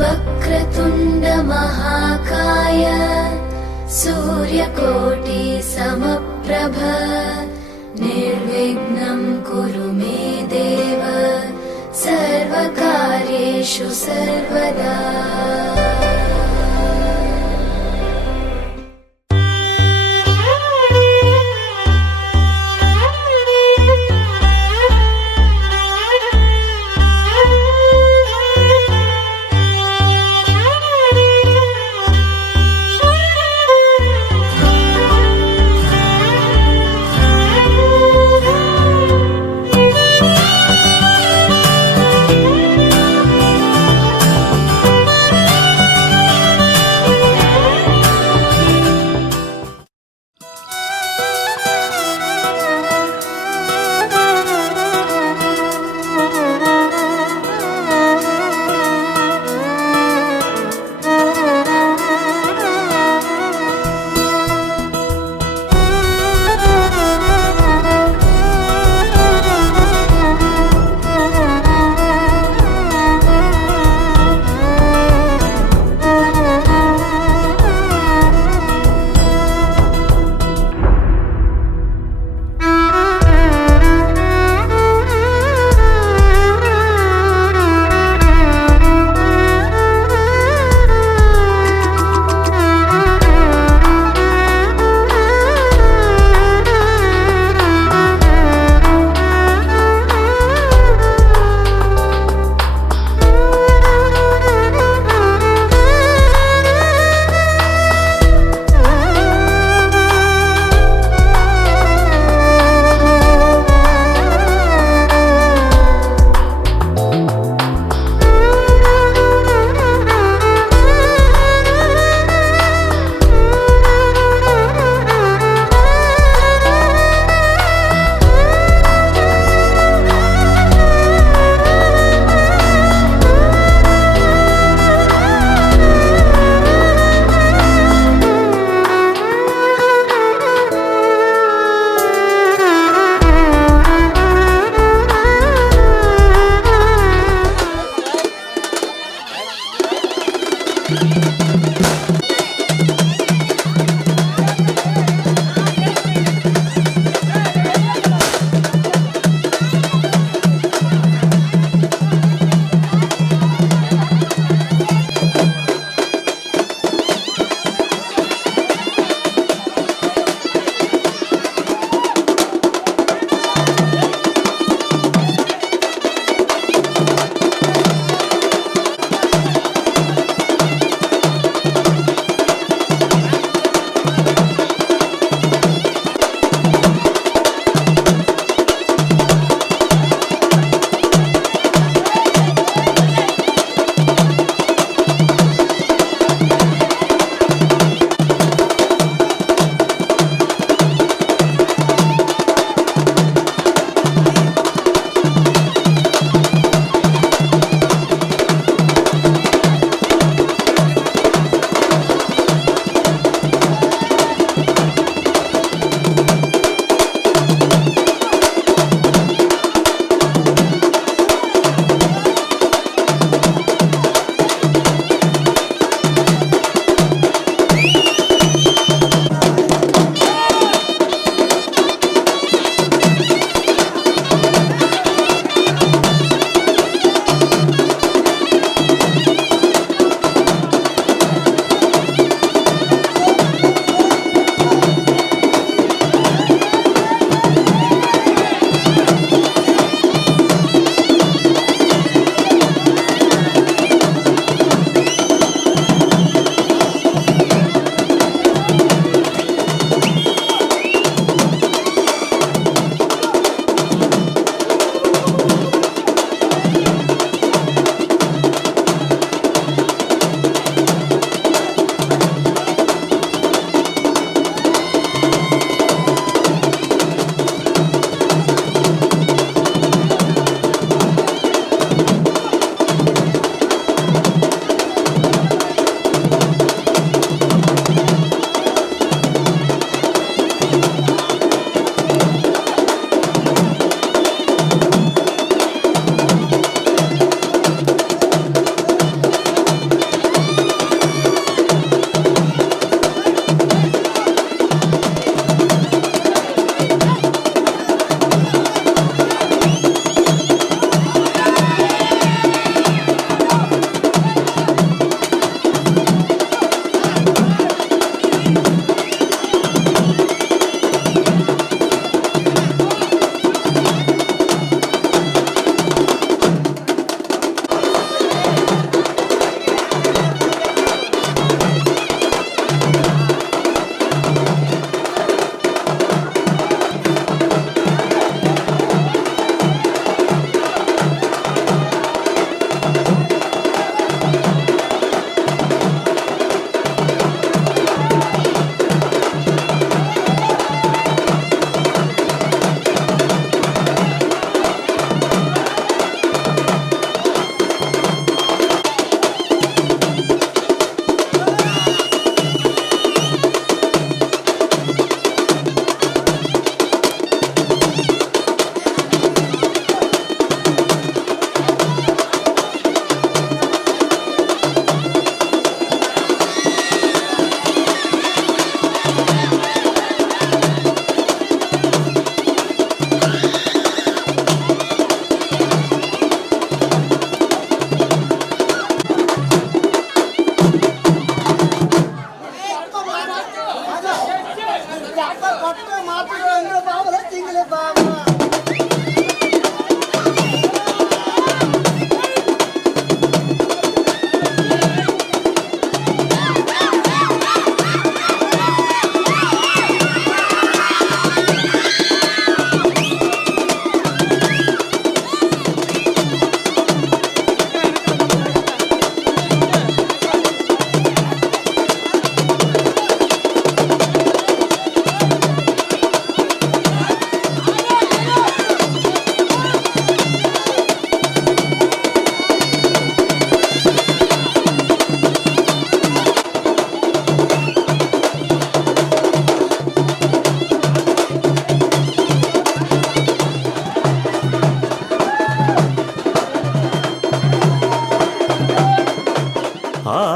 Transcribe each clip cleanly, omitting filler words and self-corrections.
वक्रतुण्ड महाकाय सूर्यकोटि समप्रभ निर्विघ्नं कुरु मे देव सर्वकार्येषु सर्वदा।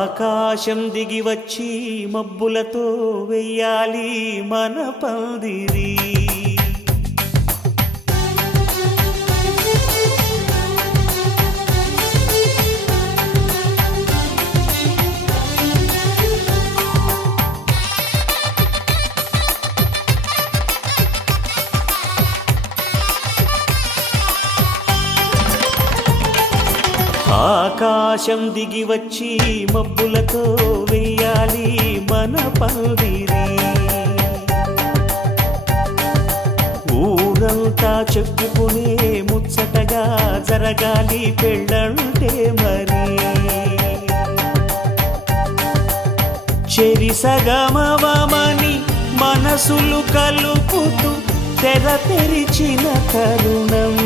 ఆకాశం దిగి వచ్చి మబ్బులతో వెయ్యాలి మన పందిరి. ఆకాశం దిగి వచ్చి మబ్బులతో వెయ్యాలి మన పందిరి. ఊరంతా చెప్పుకునే ముచ్చటగా జరగాలి పెళ్ళంటే మరి. చెరిసగమవమని మనసులు కలుపుతూ తెర తెరిచిన తరుణం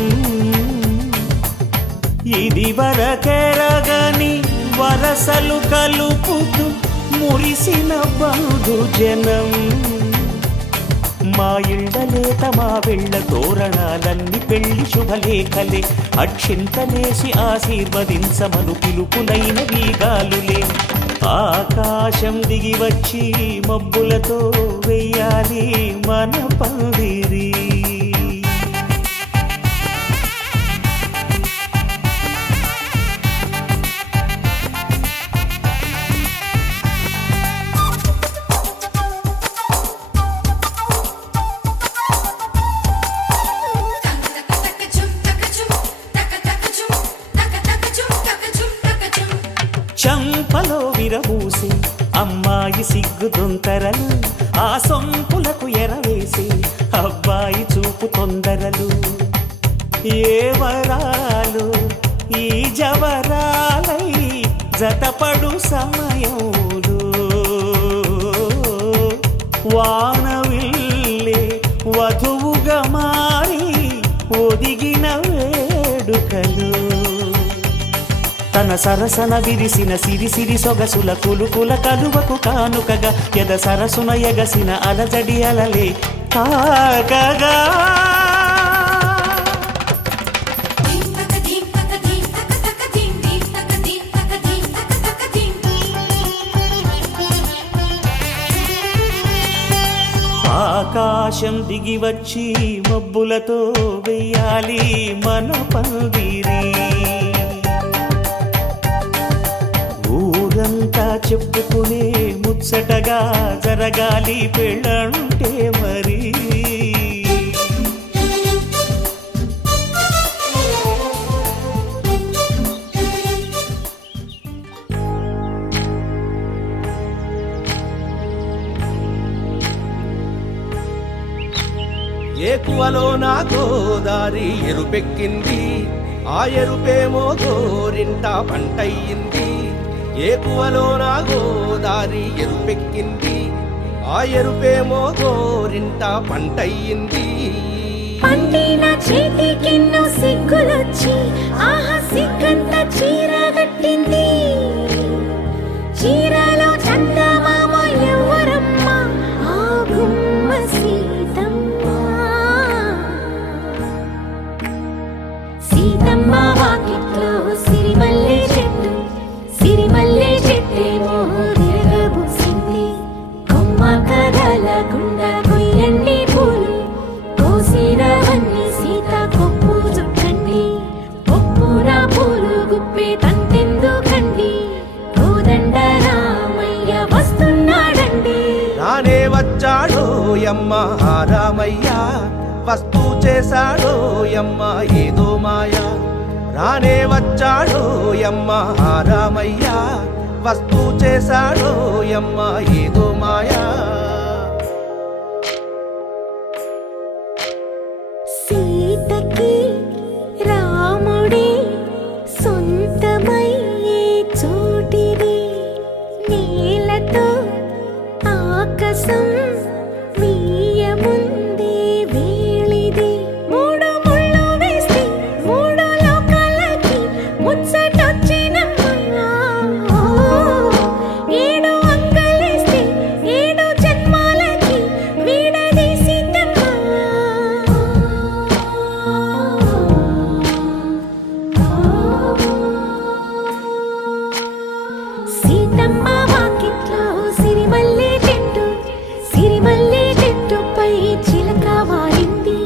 ఇది వరకెరగని వరసలు కలుపుతూ మురిసిన బంధుజనం. మా ఇళ్ళలేత మా వెళ్ళ తోరణాలన్నీ పెళ్లి శుభలేఖలే. అక్షింతలేసి ఆశీర్వదించమను పిలుపులైన వీగాలులే. ఆకాశం దిగి వచ్చి మబ్బులతో వెయ్యాలి మన పందిరి. చంపలో విరబూసి అమ్మాయి సిగ్గుదొంతరలు, ఆ సొంపులకు ఎరవేసి అబ్బాయి చూపు తొందరలు. ఏ వరాలు ఈ జవరాలై జతపడు సమయంలో వానవిల్లే వధువుగా మారి ఒదిగిన వేడుకలు. తన సరసన విరిసిన సిరిసిరి సొగసుల కులుకుల కలువకు కానుకగా ఎద సరసున ఎగసిన అలజడి అలలే తాగగా. ఆకాశం దిగి వచ్చి మబ్బులతో వెయ్యాలి మన పందిరి. ఊరంతా చెప్పుకునే ముచ్చటగా జరగాలి పెళ్ళంటే మరి. ఏకువలో నా గోదారి ఎరుపెక్కింది, ఆ ఎరుపేమో గోరింట పంటయ్యింది. ఏకువలో నా గోదారి ఎరుపెక్కింది, ఆ ఎరుపేమో గోరింట పంటయ్యింది. పండిన చేతికెన్నో సిగ్గులొచ్చి ఆహా సిగ్గంత చీర కట్టింది. చీరలో చందమామ ఎవరమ్మ, ఆ గుమ్మ సీతమ్మ. సీతమ్మ వాకిట్లో సిరిమల్లె చెట్టు, సిరిమల్లె చెట్టేమో విరగబూసింది. కొమ్మ కదలకుండా కొయ్యండి పూలు, కోసిరవన్నీ సీత కొప్పు చుట్టండి. పొప్పున పూలు గుప్పే తంతెందుకండి, కోదండ రామయ్య వస్తున్నాడండి. రానే వచ్చాడో యమ్మ రామయ్య, వస్తూ చేశాడో యమ్మ ఏదో మాయా. రానే వచ్చాడో యమ్మ రామయ్య, వస్తూ చేశాడో యమ్మ ఏదో మాయా. సీతకి రాముడే సొంతమయ్యే చోటిది, నేలతో ఆకాశం వీయముందే వేళిది. మూడు ముళ్ళు వేస్తే మూడు లోకాలకి ముచ్చటొచ్చినమ్మా. ఏడు అంగలేస్తే ఏడు జన్మాలకి వీడదీసిందమ్మా. సీతమ్మ వాకిట్లో సిరిమల్లె చెట్టుపై చిలక వాలింది.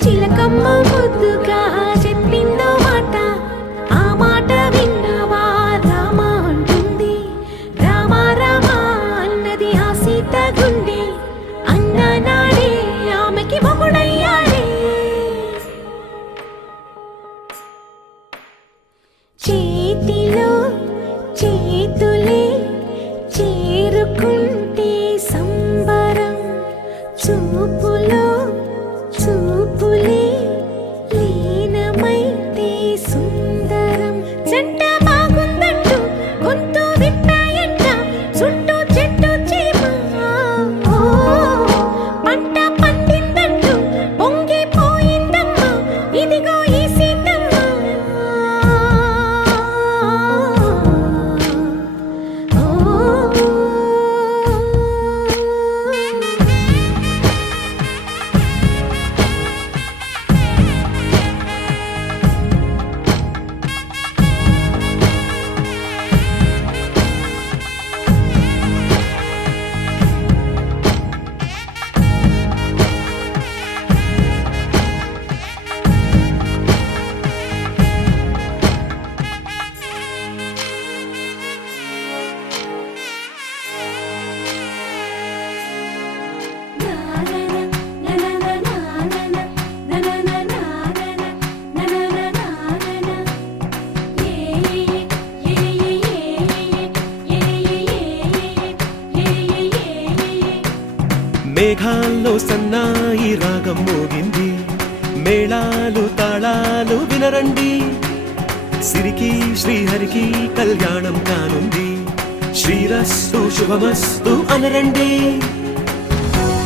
చిలకమ్మ ముద్దుగా చెప్పిందో మాట, ఆ మాట విన్నవా రామ అంటుంది. రామ రామ అన్నది ఆ సీత గుండె, అన్న నాడే ఆమెకి మొగుడయ్యాడే. చేతిలో చేతులే చేరుకుంటే సంబరం, చూపులో చూపులే లీనమైతే సుందరం. జంట బాగుందంటూ గొంతు విప్పాయంట చుట్టూ చెట్టు చీమ. ఓ, పంట పండిందంటూ పొంగిపోయిందమ్మ ఇదిగో ఈ సీతమ్మ. మేఘాల్లో సన్నాయి రాగం మోగింది, మేళాలు తాళాలు వినరండి. సిరికి శ్రీహరికి కళ్యాణం కానుంది, శ్రీరస్తు శుభమస్తు అనరండి.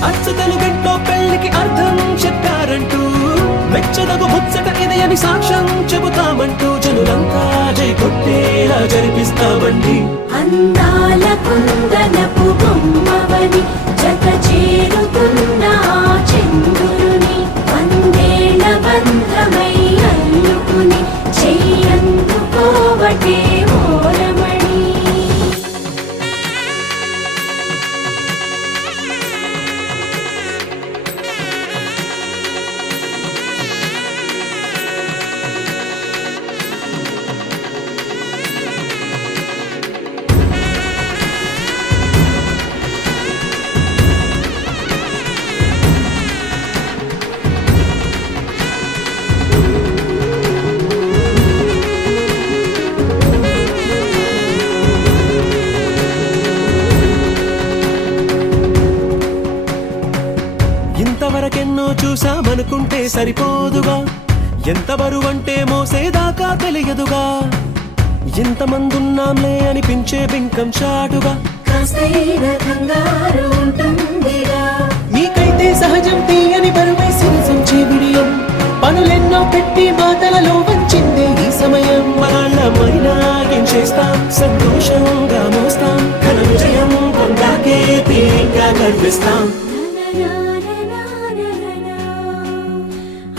అచ్చతలు గంటో పెళ్లికి అర్థం చెప్పారంటూ, మెచ్చదగు ముచ్చట ఇది అని సాక్ష్యం చెబుతామంటూ, జనులంతా జై కొట్టేలా జరిపిస్తామండి. అందాల కుందనపు బొమ్మవని జత చేరుతున్న ఆ చంద్రుని, వందేళ్ల బంధమై అల్లుకుని చెయ్యందుకోవటే ఓరమణి. ఇంతవరకెన్నో చూసామనుకుంటే సరిపోదుగా, ఎంత బరువంటే మోసేదాకా తెలియదుగా. ఇంతమందున్నాంలే అనిపించే బింకం చాటుగా, కాస్తైన కంగారు ఉంటుందిగా. మీకైతే సహజం తీయని బరువై సిరిసంచే బిడియం, పనులెన్నో పెట్టి మాటలలో వంచిందే ఈ సమయం. వాళ్ళమైనా ఏం చేస్తాం, సంతోషంగా మోస్తాం, ఘన విజయం పొందాకే తీరిగ్గా కనిపిస్తాం.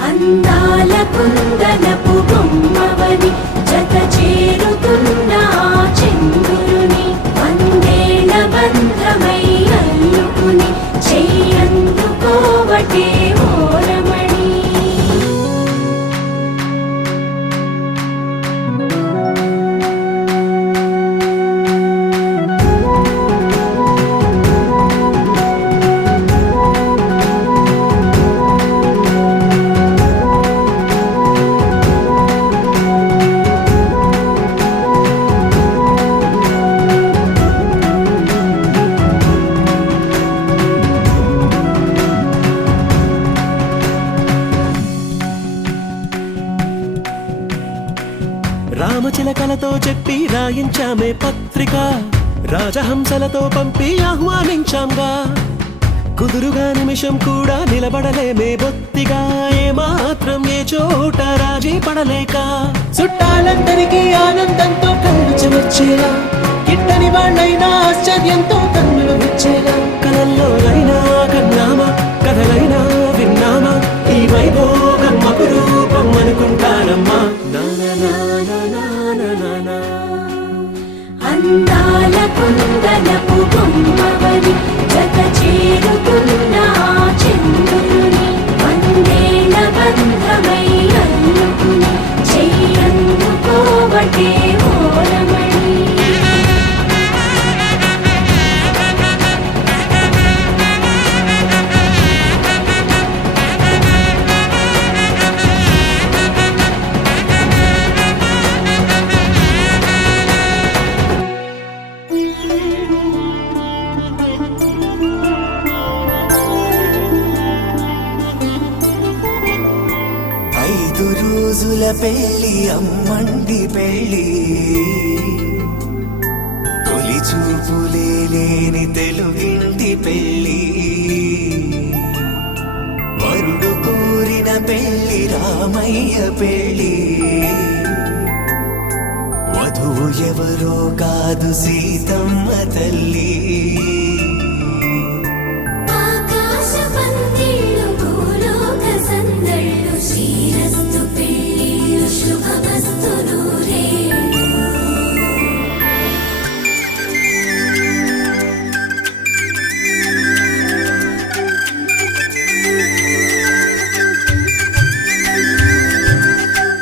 అందాల కుందనపు బొమ్మవని జత చేరుతున్న ఆ చంద్రుని, వందేళ్ల బంధమై అల్లుకుని చెయ్యందుకోవటే ఓరమణి. రామచిలకలతో చెప్పి రాయించామే పత్రిక, రాజహంసలతో పంపి ఆహ్వానించాంగా. కుదురుగా నిమిషం కూడా నిలబడలేమే బొత్తిగా, ఏమాత్రం ఏ చోట రాజీ పడలేక. చుట్టాలందరికీ ఆనందంతో కళ్ళు చెమర్చేలా, గిట్టని వాళ్ళైనా ఆశ్చర్యంతో కన్నులు విచ్చేలా. కలల్లోనైనా కన్నామా, కథలైనా విన్నామా, ఈ వైభోగం అపురూపం అనుకుంటానమ్మా. నా నా నా నా నా నా నా. అందాల కుందనపు బొమ్మవని జత చేరుతున్న ఆ చంద్రుని వందేళ్ల బంధమై అల్లుకుని చెయ్యందుకోవటే ఓరమణి ఐదు రోజుల పెళ్లి అమ్మండి పెళ్లి తొలి చూపులే లేని తెలుగింటి పెళ్లి వరుడు కోరిన పెళ్లి రామయ్య పెళ్లి వధువు ఎవరో కాదు సీతమ్మ తల్లి ఆకాశ పందిళ్ళు భూలోక సందళ్ళు శ్రీరస్తు పెళ్ళిళ్ళు శుభమస్తు నూరేళ్ళు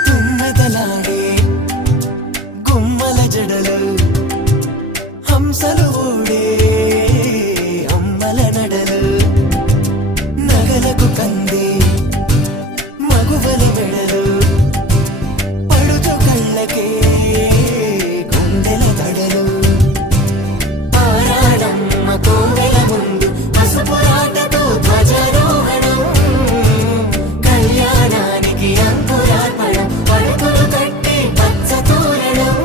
తుమ్మెదలాడే గుమ్మల జడలు హంసలు ఊడే అమ్మల నడలు నగలకు కంది మగువల మెడలు పడుచు కళ్ళకే గుండెల తడలు ఆరాడమ్మ కోవెల ముందు పసుపురాటతో ధ్వజారోహణం కళ్యాణానికి అంకురార్పణం పడుకులు కట్టి పచ్చ తోరణం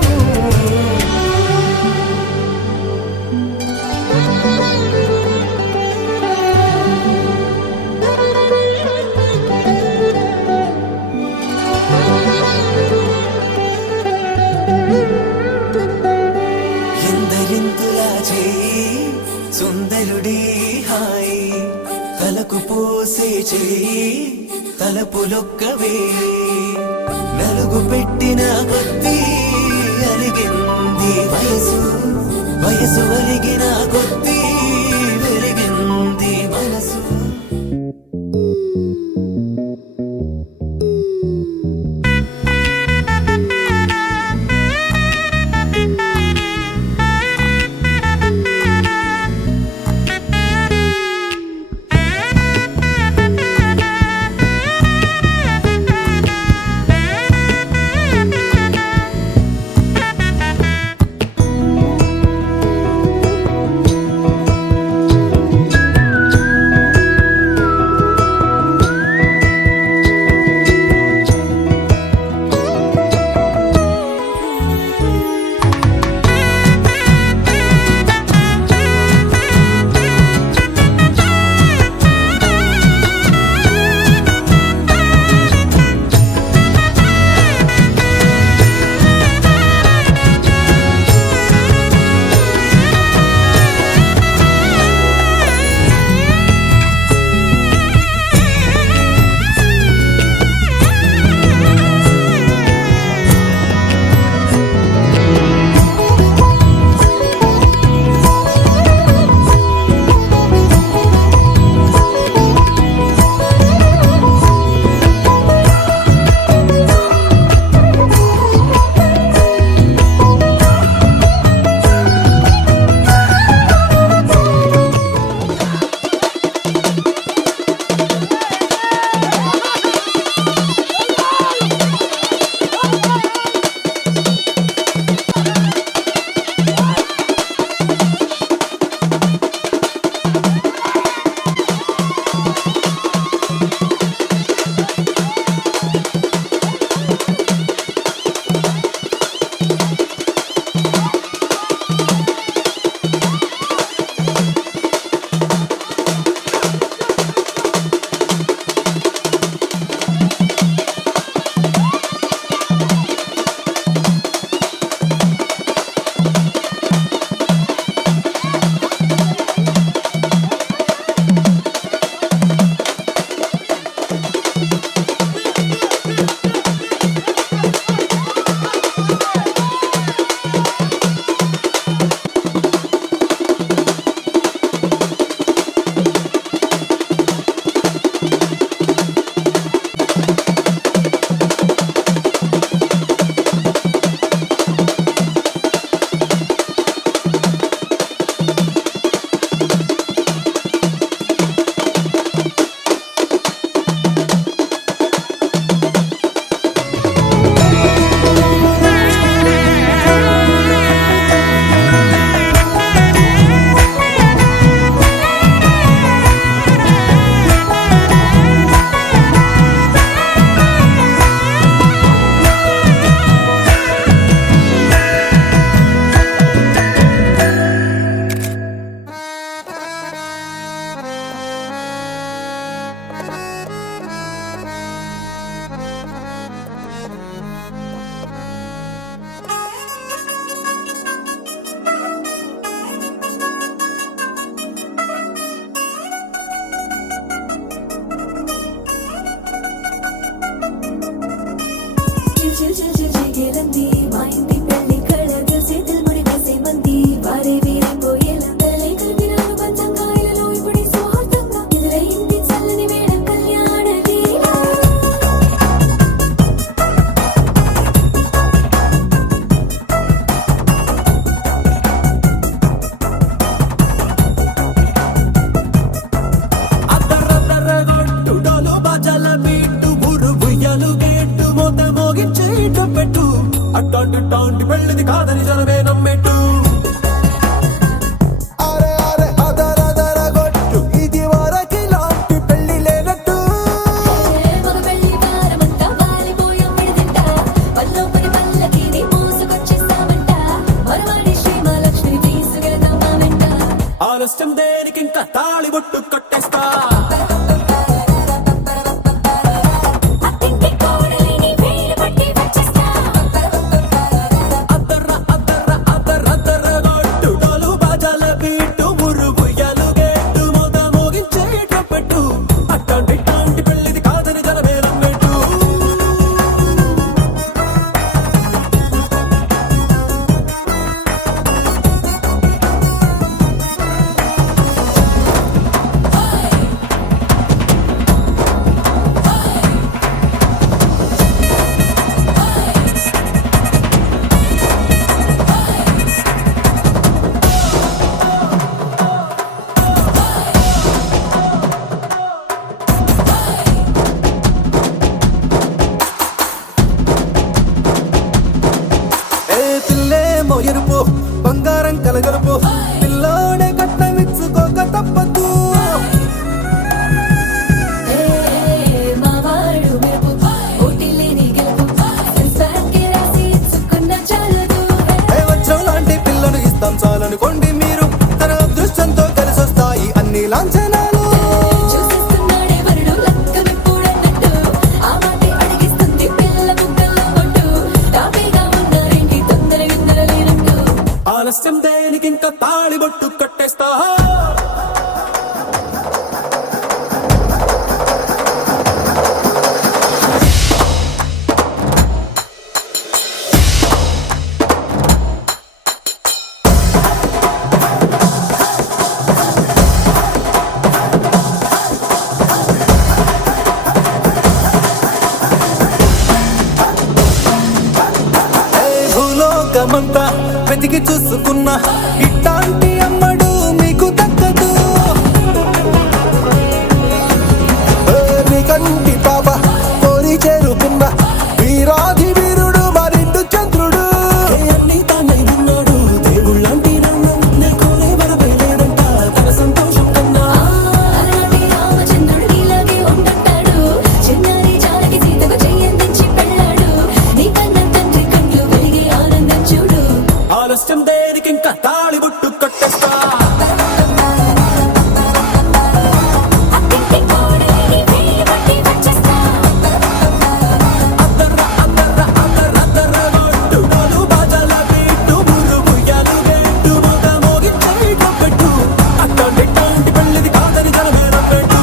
ఎందరింతులా చేయి సుందరుడి హాయి తలకు పోసే చేయి తలపులొక్కవే నలుగు పెట్టిన కొద్దీ అలిగింది వయసు వయసు అలిగిన కొద్దీ వెలిగింది మనసు పెళ్ళిది కాదని జనమే నమ్మెట్టు అరే అరే అదర గొట్టు ఇది వరకి లాంటి పెళ్లి లేనట్టు మగ పెళ్లి వారమంతా వాలిపోయాం విడిదింట పల్లోపడి పల్లకిని మోసుకొచ్చేస్తామంట మరవాడి శ్రీమహాలక్ష్మి తీసుకెళ్దామంట ఆలస్యం దేనికి ఇంకా తాళి బొట్టు కట్టేస్తా అత్తింటి కోడలిని వేలు పట్టి వచ్చేస్తా అద్దర గొట్టు డోలు బాజాల బీటు మురుగుయ్యలు గేటు మోత మోగించేటప్పుడు అట్టాంటి పెళ్ళిది కాదని జనమే నమ్మెట్టు ఏ పిల్లేమో ఎరుపు బంగారం కలగలుపు పిల్లోడే కట్టమిచ్చుకోక తప్పదు మావాడు మెరుపు ఓటిల్లేని గెలుపు సంసారంకే రాసి ఇచ్చుకున్న చాలదు ఏ వచ్చం లాంటి పిల్లను ఇస్తాం చాలనుకోండి మీరు తన అదృష్టంతో కలిసొస్తాయి అన్ని లాంఛనాలు చూసేస్తున్నాడే వరుడు లక్క విప్పుడన్నట్టు ఆ మాటే అడిగిస్తుంది పిల్ల బుగ్గల్లో కొట్టు తాపీగా ఉన్నారేంటి తొందర లేనట్టు ఆలస్యం దేనికి ఇంకా తాళి బొట్టు కట్టేస్తా భూలోకమంతా వెతికి చూసుకున్న ఇట్లాంటి అమ్మడు మీకు దక్కదు నీ కంటి పాప కోరి చేరుకున్న వీరాధి వీరుడు మరిండు చంద్రుడు అన్ని తానై ఉన్నాడు దేవుళ్ళంటి నన్ను నే కోరే వరపై లేదంట తన సంతోషం కన్నా అలాంటి రామచంద్రుడు ఇలాగే ఉండంటాడు చిన్నారి జానకి సీతకు చెయ్యందించి పెళ్ళాడు నీ కన్న తండ్రి కండ్లు వెలిగి ఆనందం చూడు ఆలస్యం దేనికి ఇంకా తాళి బొట్టు కట్టేస్తా అత్తింటి కోడలిని వేలు పట్టి వచ్చేస్తా అద్దర గొట్టు డోలు బాజాల బీటు మురుగుయ్యలు గేటు మోత మోగించేటప్పుడు అట్టాంటి పెళ్ళిది కాదని జనమే నమ్మెట్టు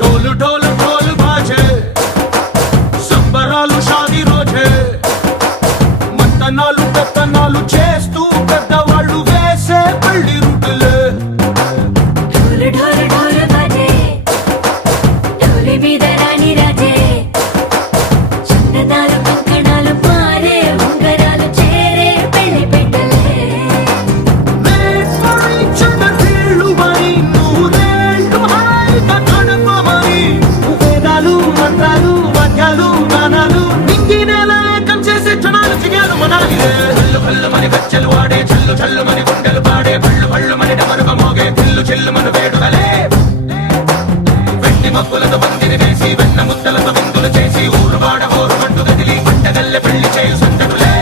డోలు డోలు డోలు బాజే సంబరాలు షాదీ రోజే మంతనాలు పెత్తనాలు చేస్తూ పెద్దవాళ్ళు వేసే పెళ్లి రుటులే ఢోలు ఢోలు ఢోలు బాజే ఢోలి మీద రాణి రాజే చందనాలు కంకణాలు మారే ఉంగరాలు చేరే పెళ్లి పెట్టలే వేదాలు మంత్రాలు వాద్యాలు గానాలు నింగినేలా ఏకం చేసే క్షణాలు చిగాలు మనాలిలే కళ్ళు కళ్ళు మని గచ్చలు వాడే చల్లు చల్లు మని గుండెలు పాడే పళ్ళు పళ్ళు మని డమరుగ మోగే పిల్లు చెల్లు మను వేడుకలే వెండి మబ్బులతో పందిరి వేసి వెన్న ముద్దలతో విందులు చేసి ఊరు వాడ ఊరు మంటు గదిలి పంటగల్లె పెళ్లి చేయు సందడులే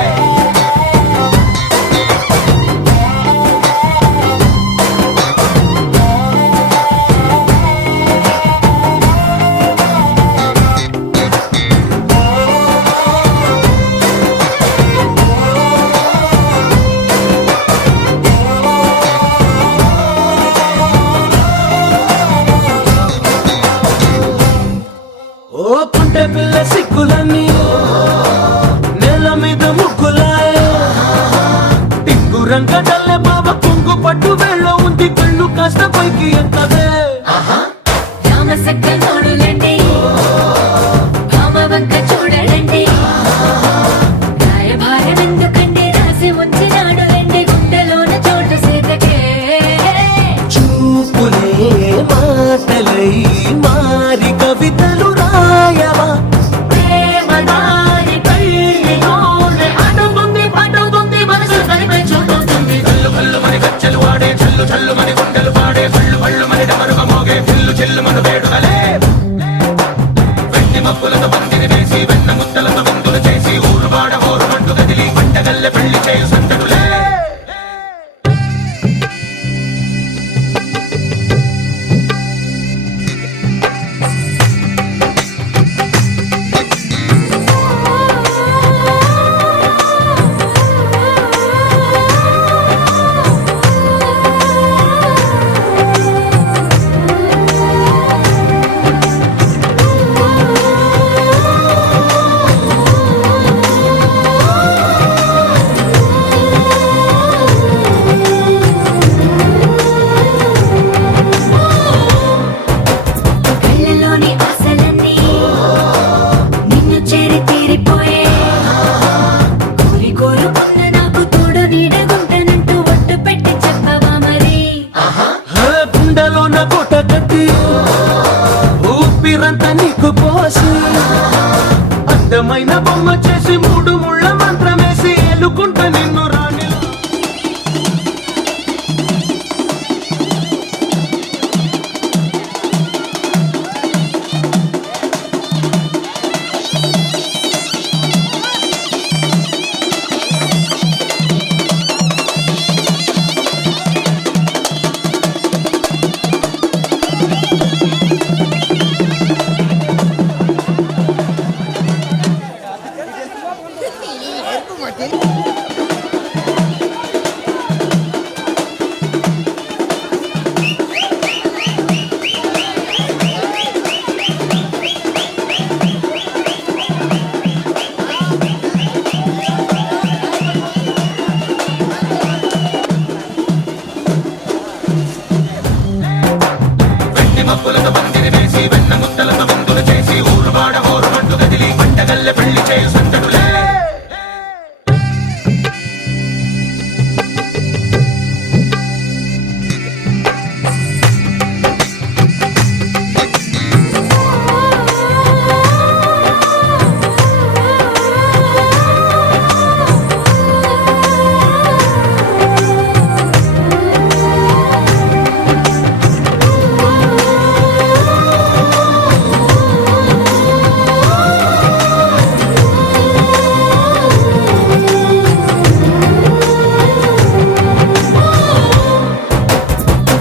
ఊపిరంతా నీకు పోసి అందమైన బొమ్మ చేసి మూడు ముళ్ళ మంత్రమేసి ఎలుకుంటా నిన్ను రాణి మబ్బులతో పందిరి వేసి వెన్న ముద్దలతో విందులు చేసి ఊరు వాడ ఊరు మంటు గదిలి పంటగల్లె పెళ్లి చేయు సందడులే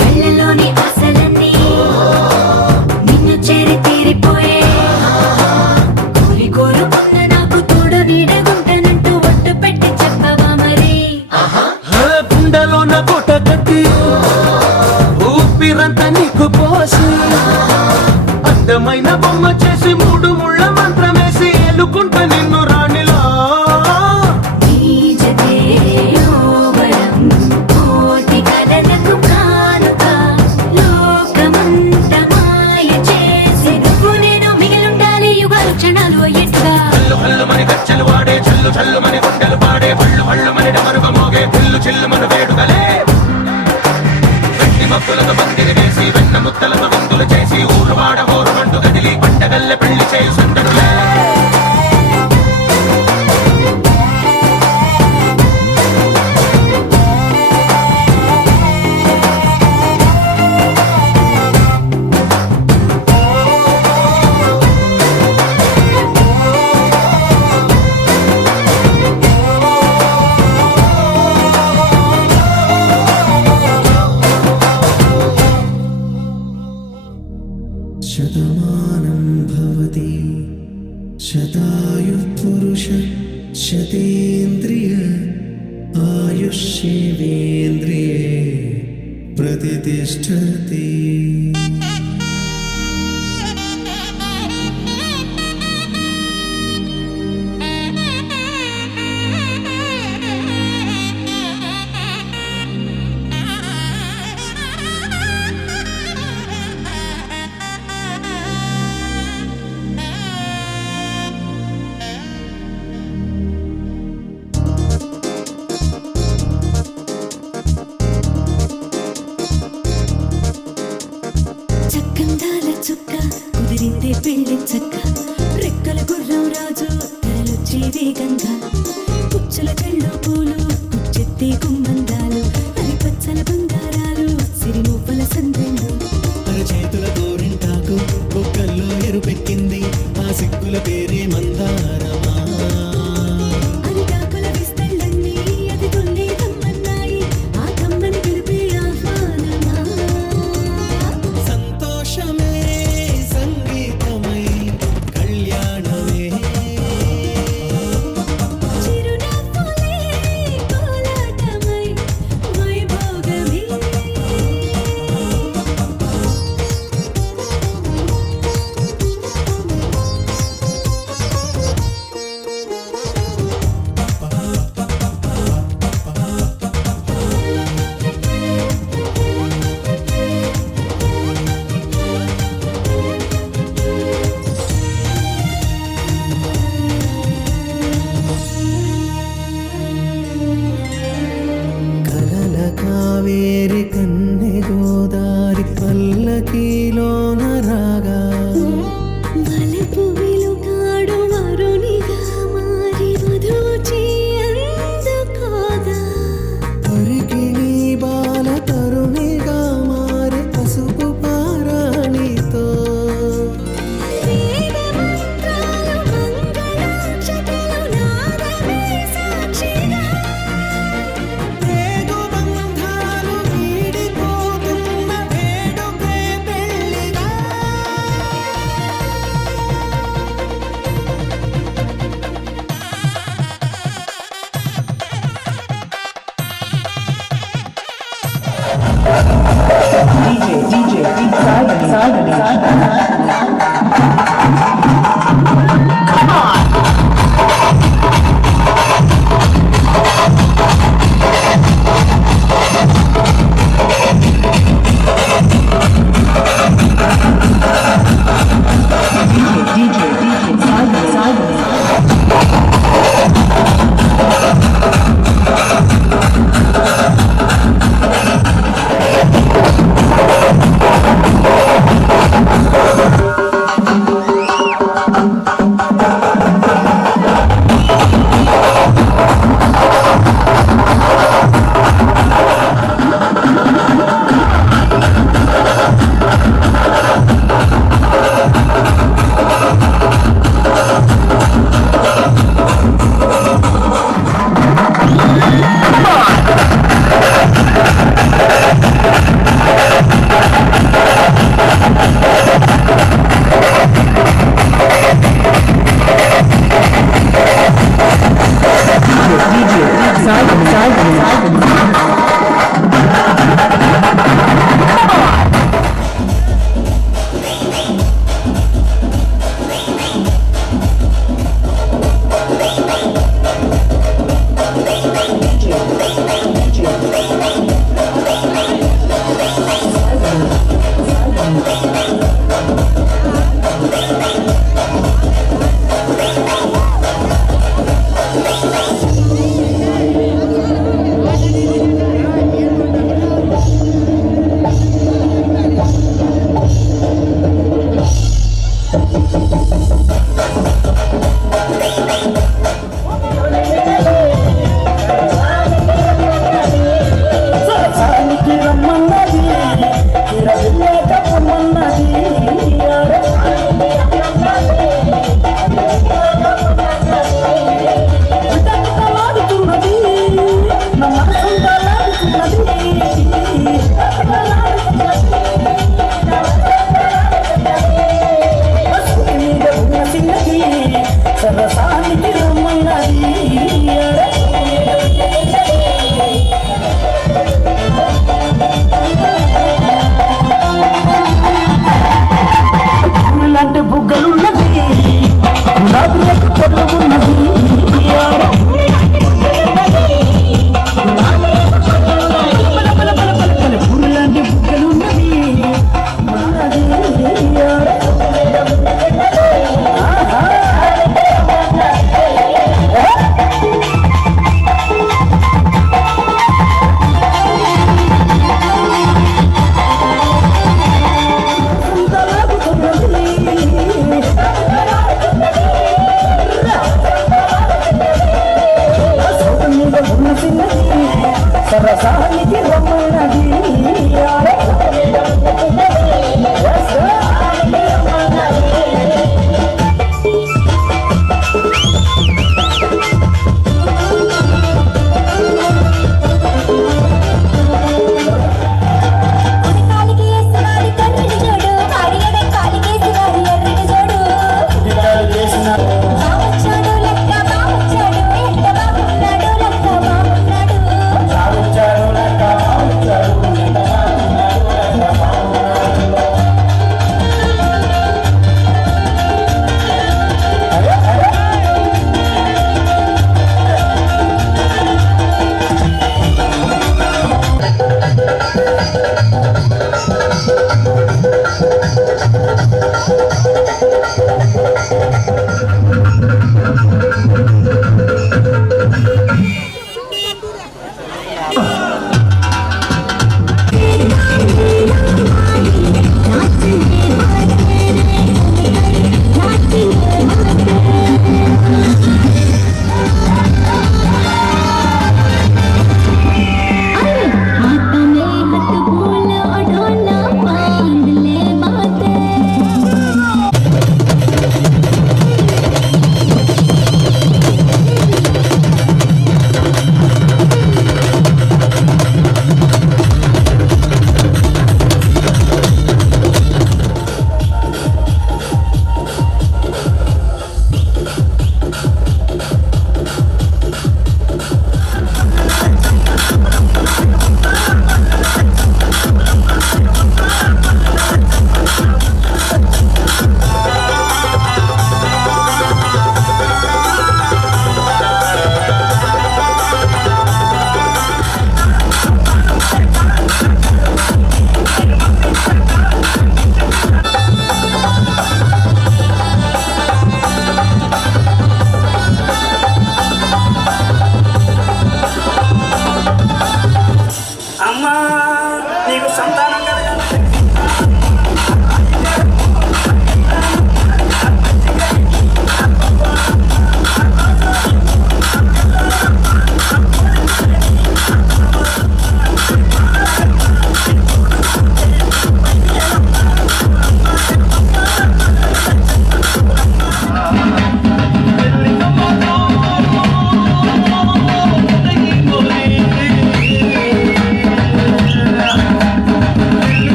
కళ్ళలోని ఆశలన్నీ నిన్ను చేరి తీరిపోయే కోరి కోరుకున్న నాకు తోడు నీడగుంటానంటూ ఒట్టు పెట్టి చెప్పవా మరి గుండెలోన కోట కట్టి ఊపిరంతా నీకు పోసి అందమైన బొమ్మ చేసి మూడు ముళ్ళ మంత్రమేసి ఎలుకుంటా నిన్ను రాణిలా నీజతే యోవరం కోటి కలలకు కానుక లోకమంత మాయ చేసి నువ్వు నేను మిగిలుండాలి యుగాలు క్షణాలు ఎట్లా హల్లు హల్లుమని గజ్జలు వాడే చల్లు చల్లుమని గుండెలు పాడే పళ్ళు పళ్ళుమని డమరుగ మోగే పిల్లు చిల్లుమని వేడుకలే వెండి మబ్బులతో పందిరి వేసి వెన్న ముద్దలతో విందులు చేసి ఊరు వాడ ఊరు మంటు గదిలి పంటగల్లె పెళ్లి చేయు సందడులే శతమానం భవతి శతాయుః పురుష శతేంద్రియ ఆయుష్యేవేంద్రియే ప్రతిష్టతి చక్కందాల చుక్క కుదిరిందే పెళ్లి చక్క రెక్కల గుర్రం రాజు తరలొచ్చే వేగంగా పుచ్చల కళ్ళు పూలు కుచ్చెత్తే గుమ్మందాలు అరి పచ్చల బంగారాలు సిరి మువ్వల సందెండు అరచేతుల గోరింటాకు బొక్కల్లో ఎరుపెక్కింది ఆ సిగ్గుల పేరే మందారమా అరిటాకుల విస్తళ్ళన్నీ అది తుల్లి తమ్మన్నాయి ఆ తమ్మని పిలిపే ఆహ్వానమా సంతోషమే సంగీతమై కళ్యాణమే చిరునవ్వులే కోలాటమై వైభోగమే కలల కావేరి కన్నె గోదారి పల్లకీలోన రాగా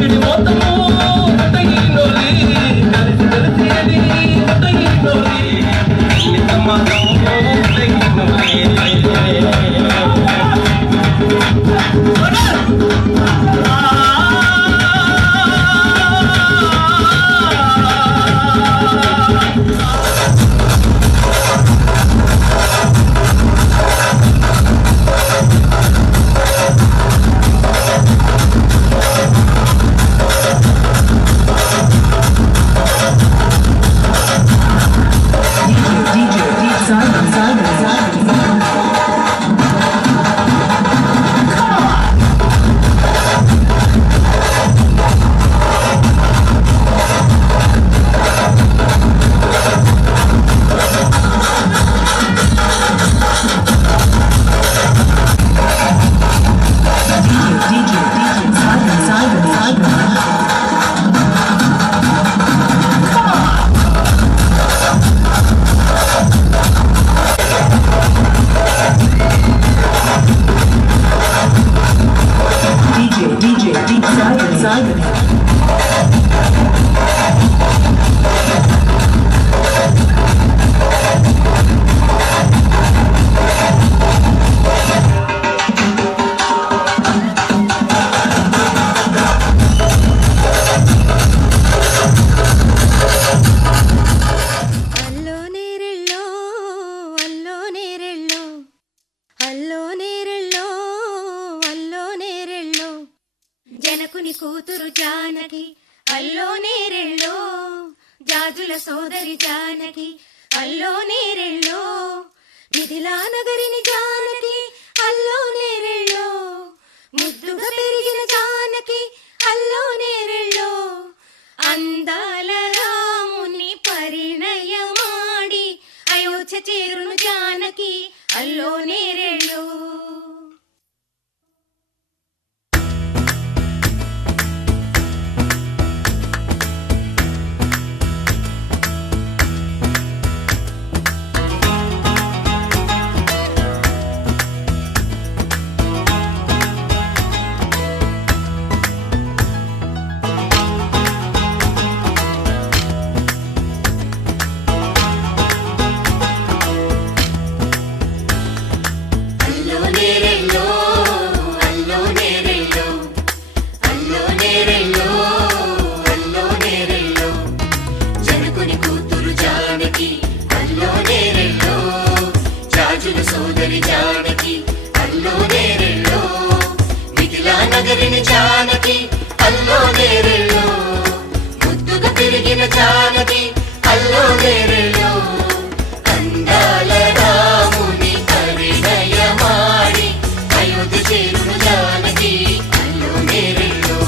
తాకిడి మొత్తము కొత్తగినోలి కలిసి కలిసేది కొత్తగినోలి నిజమాగం కొత్తగినోలి జనకుని కూతురు జానకి అల్లో నేరెళ్ళో జాజుల సోదరి జానకి అల్లో నేరెళ్ళో మిథిలా నగరిని జానకి అల్లో నేరెళ్ళో ముద్దుగా పెరిగిన జానకి అల్లో నేరెళ్ళో అందాల రాముని పరిణయమాడి అయోధ్య చేరును జానకి అల్లో నేరెళ్ళో సోదరి జానకి అల్లో నేరెళ్ళో మిథిలా నగరిని జానకి అల్లో నేరెళ్ళో ముద్దుగా పెరిగిన జానకి అల్లో నేరెళ్ళో అందాల రాముని పరిణయమాడి అయోధ్య చేరును జానకి అల్లో నేరెళ్ళో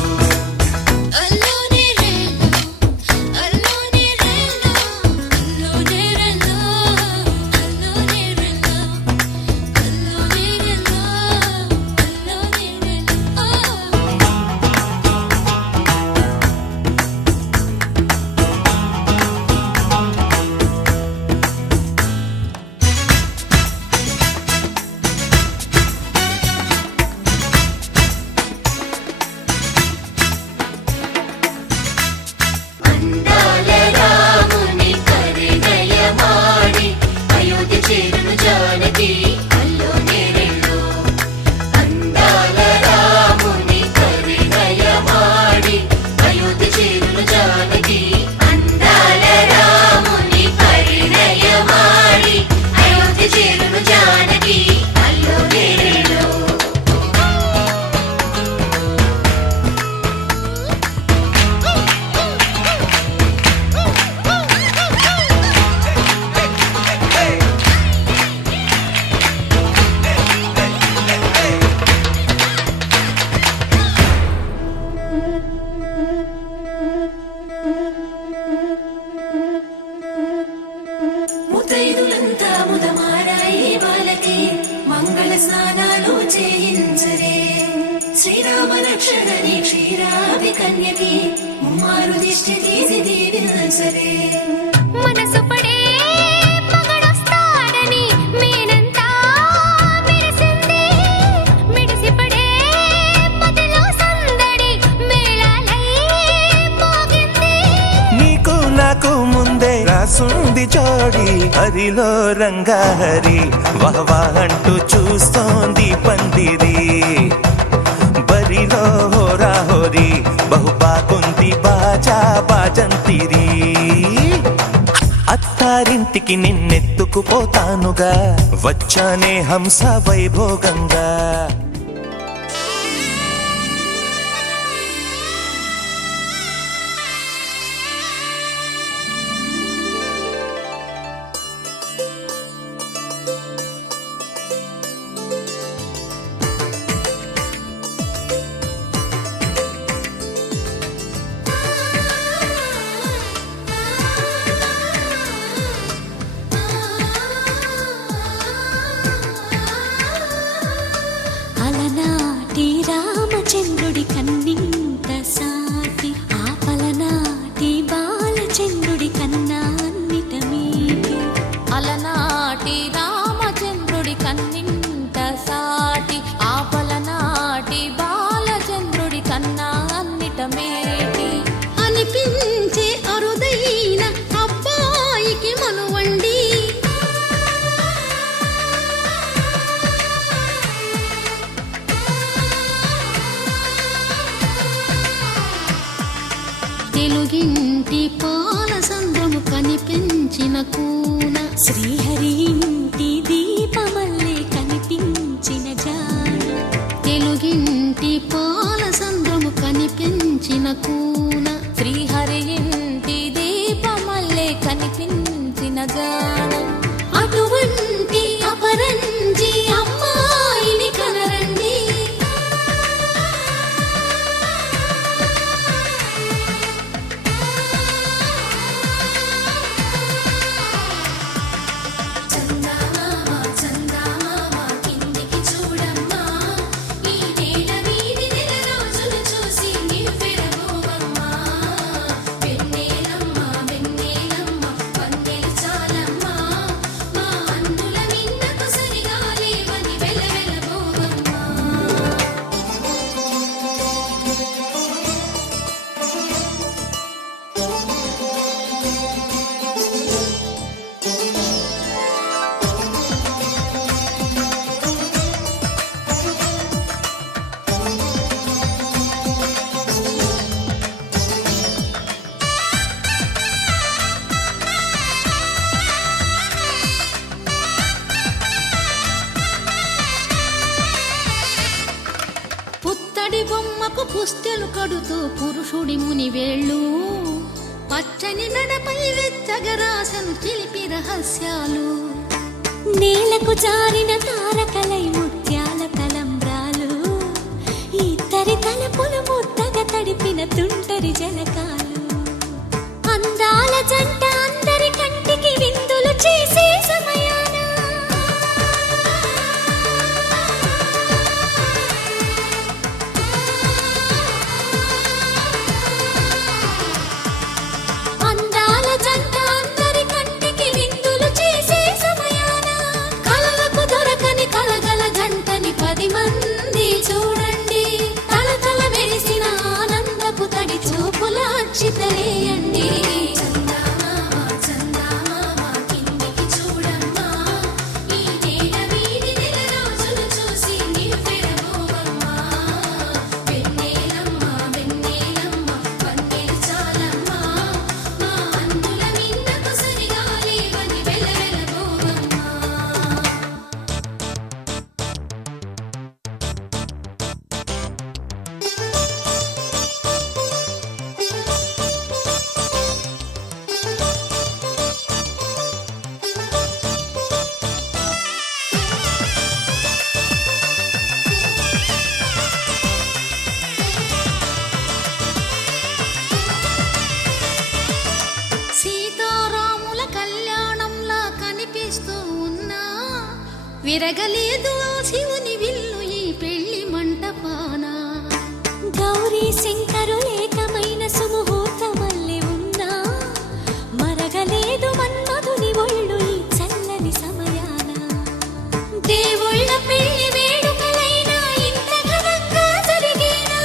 ముత్తైదులంతా ముదమారాయి బాలకి మంగళ స్నానాలు చేయించరే శ్రీరామ రక్షణని క్షీరాది కన్యకి ముమ్మారు దిష్టి తీసి దీవించరే మనసు పడే మగడొస్తాడని మేనంతా మెరిసింది మిడిసి పడే మదిలో సందడి మేళాలై ఉంది జోడి హరిలో రంగాహరి వహవా అంటూ చూస్తోంది పందిరి బరిలో హోరా హోరి బహు బాగుంది బాజా బాజంతిరి అత్తారింటికి నిన్నెత్తుకుపోతానుగా వచ్చానే హంస వైభోగంగా అలనాటి రామచంద్రుడి కన్నింత సాటి ఆపలనాటి బాలచంద్రుడి కన్నా అన్నిట మీటి అలనాటి రామచంద్రుడి కన్నింత సాటి ఆపలనాటి బాలచంద్రుడి కన్నా అన్నిట మేటి అనిపించే అరుదైన అబ్బాయికి మనువండి తెలుగింటి పాల సంద్రము కనిపించిన కూన శ్రీహరి ఇంటి దీపమల్లే కనిపించిన జాన తెలుగింటి పాల సంద్రము కనిపించిన కూన శ్రీహరి ఇంటి దీపమల్లే కనిపించిన జాన అటువంటి అపరంజి అమ్మాయిని కనరండి పుత్తడి బొమ్మకు పుస్తెలు కడుతూ పురుషుడి ముని వేళ్ళు పచ్చని నడపై వెచ్చగరాసను చిలిపి రహస్యాలు నేలకు జారిన తారకలై ముత్యాల తలంబ్రాలు ఇద్దరి తలపులు ముద్దగా తడిపిన తుంటరి జలకాలు అందాల జంట అందరి కంటికి విందులు చేసే సమయాన అందాల జంట అందరి కంటికి విందులు చేసే సమయాన కలలకు దొరకని కలగల జంటని 10 మంది చూడండి తలతల మెరిసిన ఆనందపు తడి చూపుల అక్షితలేయండి సీతారాముల కళ్యాణంలా కనిపిస్తూ ఉన్నా విరగలేదు ఆ శివుని విల్లు ఈ పెళ్లి మంటపాన గౌరీ శంకరులేకమైన సుముహూర్తమల్లె ఉన్నా మరగలేదు మన్మధుని ఒళ్ళు ఈ చల్లని సమయాన దేవుళ్ళ పెళ్లి వేడుకలైనా ఇంత ఘనంగా జరిగేనా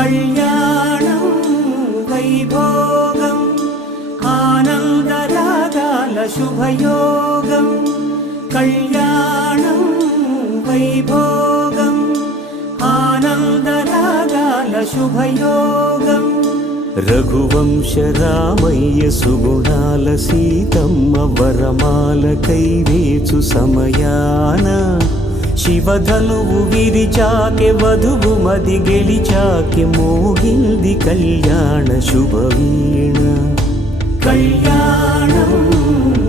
కళ్యాణం వైభోగం ఆనందరాగాల శుభయోగం కళ్యాణం వైభోగం ఆనందరాగాల శుభయోగం రఘువంశ రామయ్య సుగుణాల సీతమ్మ వరమాల కైవేచు సమయాన శివధనువు విరిచాకె వధువు మది గెలిచాకె మోగింది కళ్యాణ శుభవీణ కళ్యాణం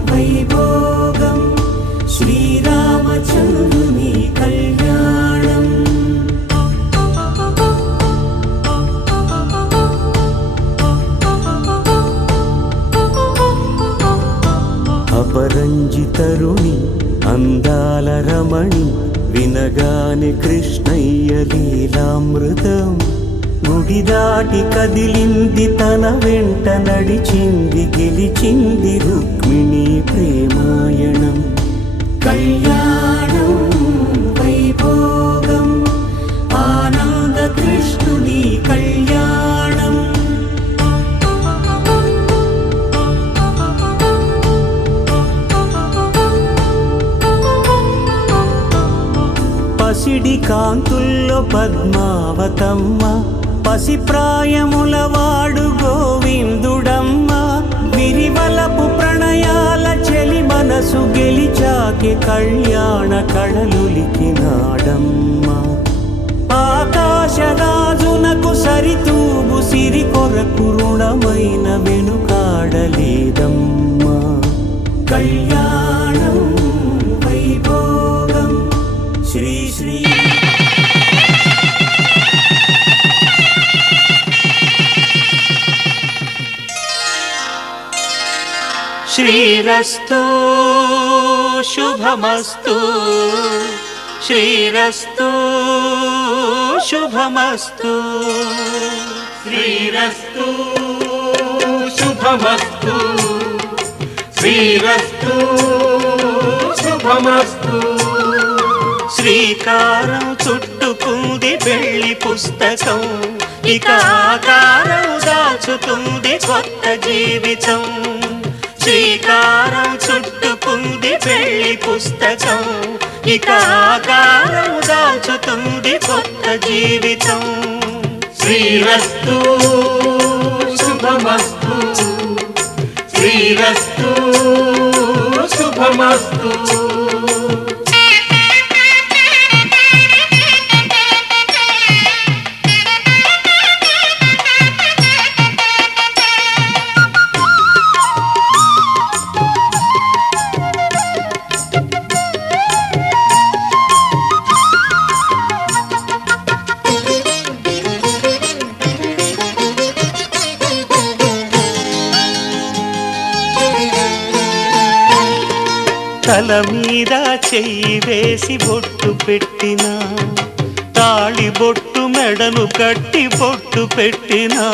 వైభోగం శ్రీరామచంద్రుని కళ్యాణం అపరంజితరుణి అందాల రమణి వినగానే కృష్ణయ్య లీలామృతం గుడి దాటి కదిలింది తన వెంట నడిచింది గెలిచింది రుక్మిణి ప్రేమాయణం కళ్యాణం వైభోగం ఆనంద కృష్ణుని కళ్యాణం పసిడి కాంతుల్లో పద్మావతమ్మ పసిప్రాయముల వాడు గోవిందుడమ్మ విరివలపు ప్రణయాల చెలి మనసు గెలిచాకే కళ్యాణ కళలులికినాడమ్మ ఆకాశరాజునకు సరితూగు సిరి కొరకు రుణమైన వెనుకాడలేదమ్మా కళ్యాణం వైభోగం శ్రీ శ్రీ శ్రీరస్తు శుభమస్తు శ్రీరస్తు శుభమస్తు శ్రీరస్తు శుభమస్తు శ్రీరస్తు శుభమస్తు శ్రీకారం చుట్టుకుంది పెళ్లి పుస్తకం ఇక ఆకారం దాచుతుంది కొత్త జీవితం శ్రీకారం చుట్టుకుంది పెళ్లి పుస్తకం ఇక ఆకారం దాచుతుంది కొత్త జీవితం శ్రీరస్తు శుభమస్తు శ్రీరస్తు శుభమస్తు తల మీద చెయ్యి వేసి బొట్టు పెట్టినా తాళి బొట్టు మెడను కట్టి బొట్టు పెట్టినా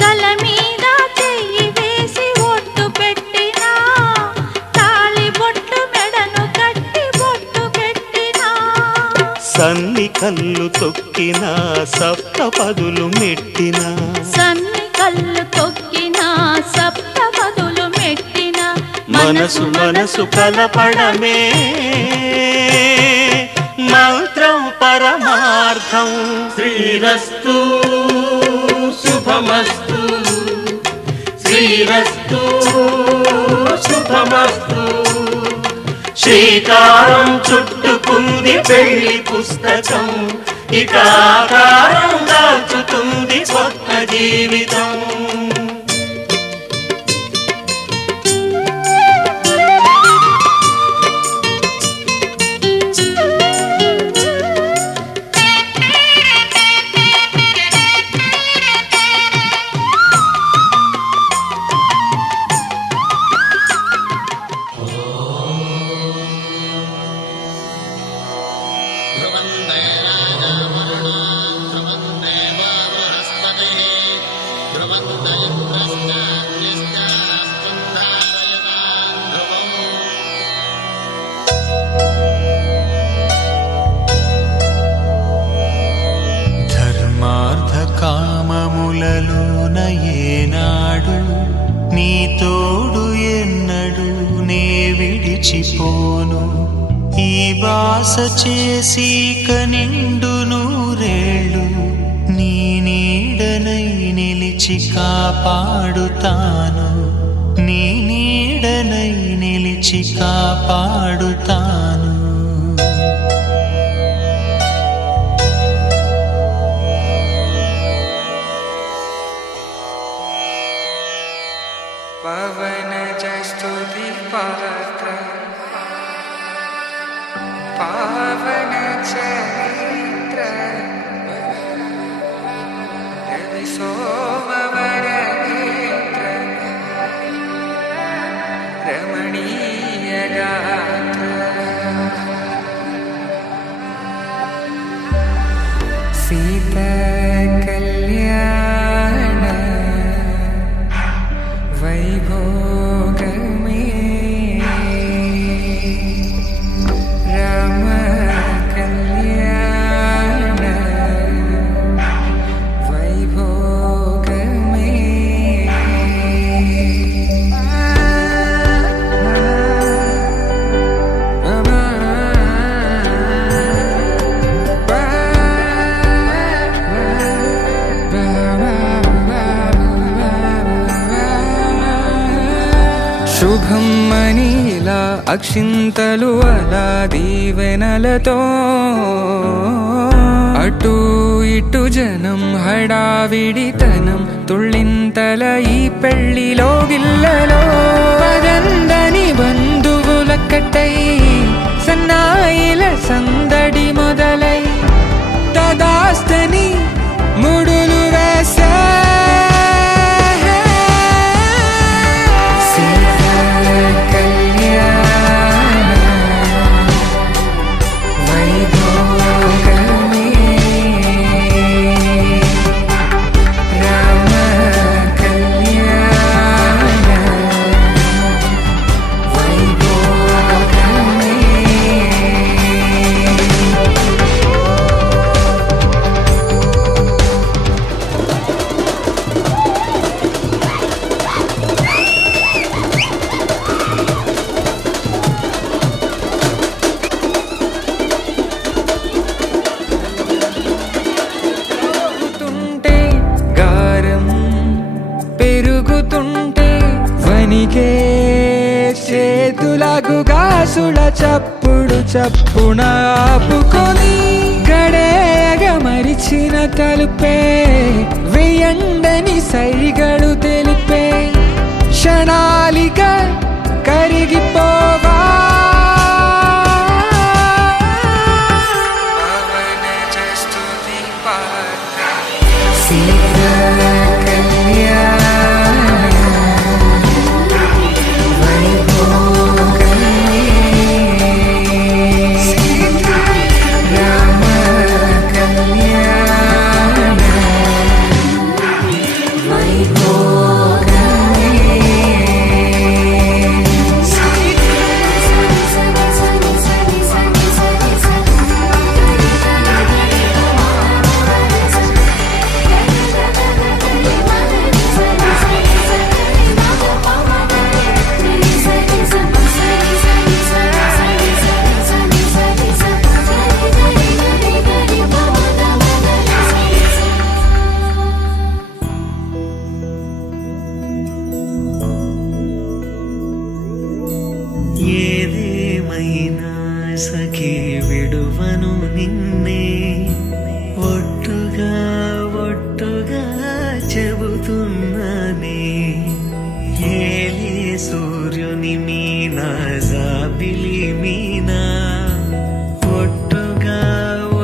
తల మీద చెయ్యి వేసి ఒట్టు పెట్టినా తాళి బొట్టు మెడను కట్టి బొట్టు పెట్టినా సన్ని కళ్ళు తొక్కినా సప్త పదులు మెట్టినా సన్ని కళ్ళు తొక్కినా సప్త పదులు మెట్టినా మనసు మనసు కలపడమే మంత్రం పరమార్థం శ్రీరస్తు శుభమస్తు శ్రీరస్తు శుభమస్తు శ్రీకారం చుట్టుకుంది పెళ్లి పుస్తకం ఇక ఆకారం దాచుతుంది కొత్త జీవితం బాస చేసి కనిండు నూరేళ్ళు నీ నీడనై నిలిచి కాపాడుతాను నీ నీడనై నిలిచి కాపాడుతాను పవన జస్తుతి పాత్ర పావన చరిత్ర రవి సోమవర నేత్ర రమణీయ గాత్ర సీత కళ్యాణ వైభోగమే రామ కళ్యాణ వైభోగమే శుభం మనీలా అక్షింతలు అలా దీవెనలతో అటు ఇటు జనం హడావిడితనం తుళ్ళింతల ఈ పెళ్లిలో గిల్లలో పదందని బంధువుల కట్టై సన్నాయిల సందడి మొదలై తదాస్తని ముడులు వేసా పెరుగుతుంటే వనికే చేతులకు గాసుల చప్పుడు చప్పున ఆపుకొని గడేగ మరిచిన తలుపే వెయ్యండని సైగడు తెలిపే క్షణాలిక కరిగిపోవా ఏదేమైనా సఖీ విడువను నిన్నే ఒట్టుగా ఒట్టుగా చెబుతున్నానే ఏలే సూర్యుని మీనా జాబిలి మీనా ఒట్టుగా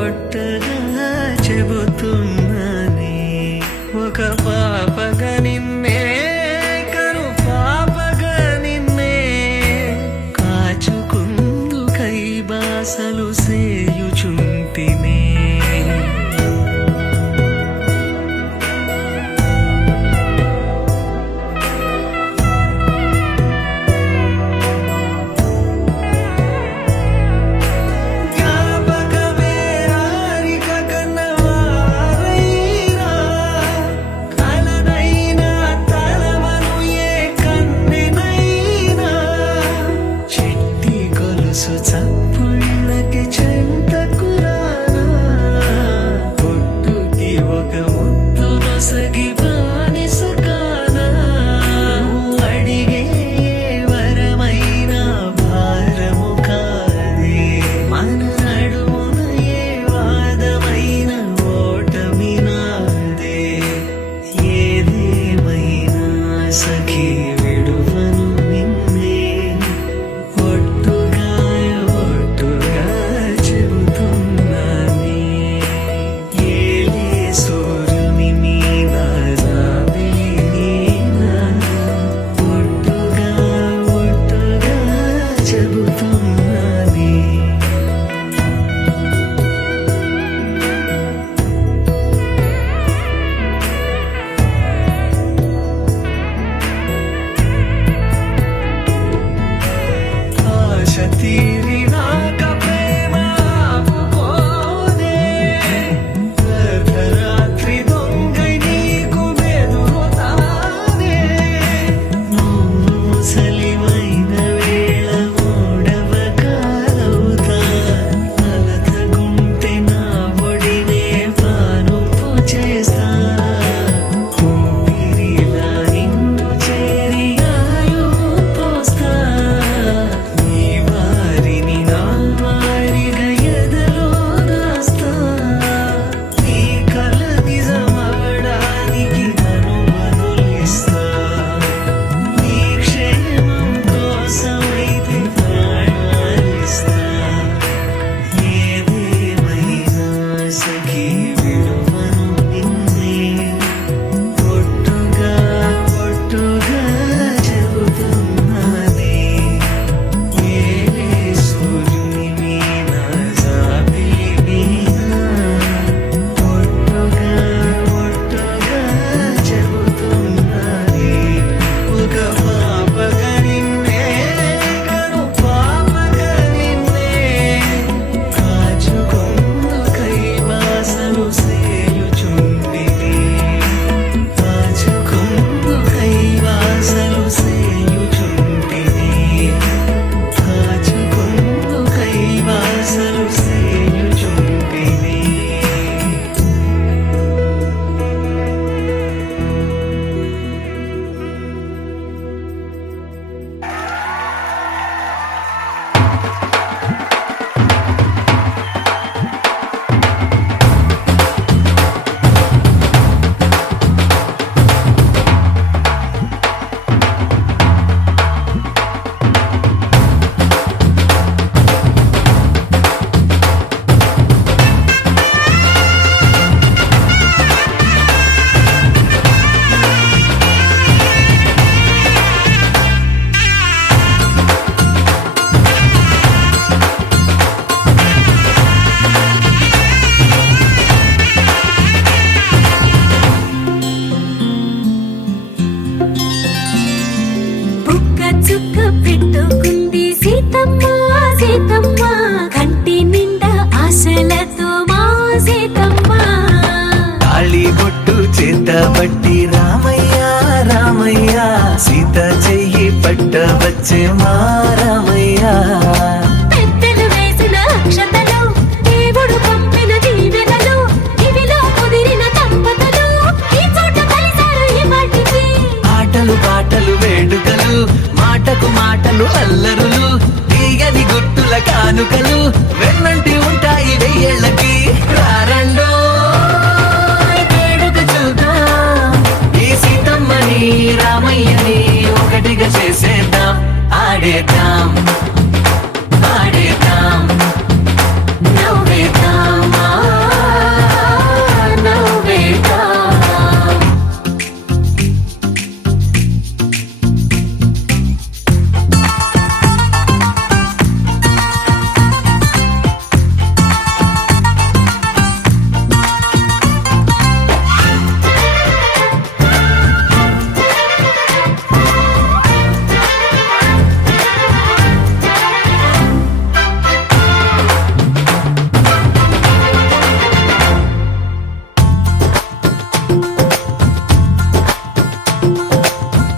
ఒట్టుగా చెబుతున్నానే ఒక పాపగా నిన్నే కను పాపగా నిన్నే కాచుకుందు కై బాసలు సేయుచుంటినే చప్పుడు పట్టబట్టి రామయ్య రామయ్య సీత చెయ్యి పట్టవచ్చే మా రామయ్య పెద్దలు వేసిన అక్షతలు దేవుడు పంపిన దీవెనలు ఇవిలో కుదిరిన దంపతులు ఈ చోట కలిసారు ఈ వాటికి ఆటలు పాటలు వేడుకలు మాటకు మాటలు అల్లరులు తీయని గుట్టుల కానుకలు వెన్నంటి ఉంటాయి వెయ్యేళ్ళకి రారండో వేడుక చూద్దాం ఈ సీతమ్మని రామయ్యని ఒకటిగా చేసేద్దాం ఆడేద్దాం ఆడేద్దాం నవ్వేద్దాం నవ్వేద్దాం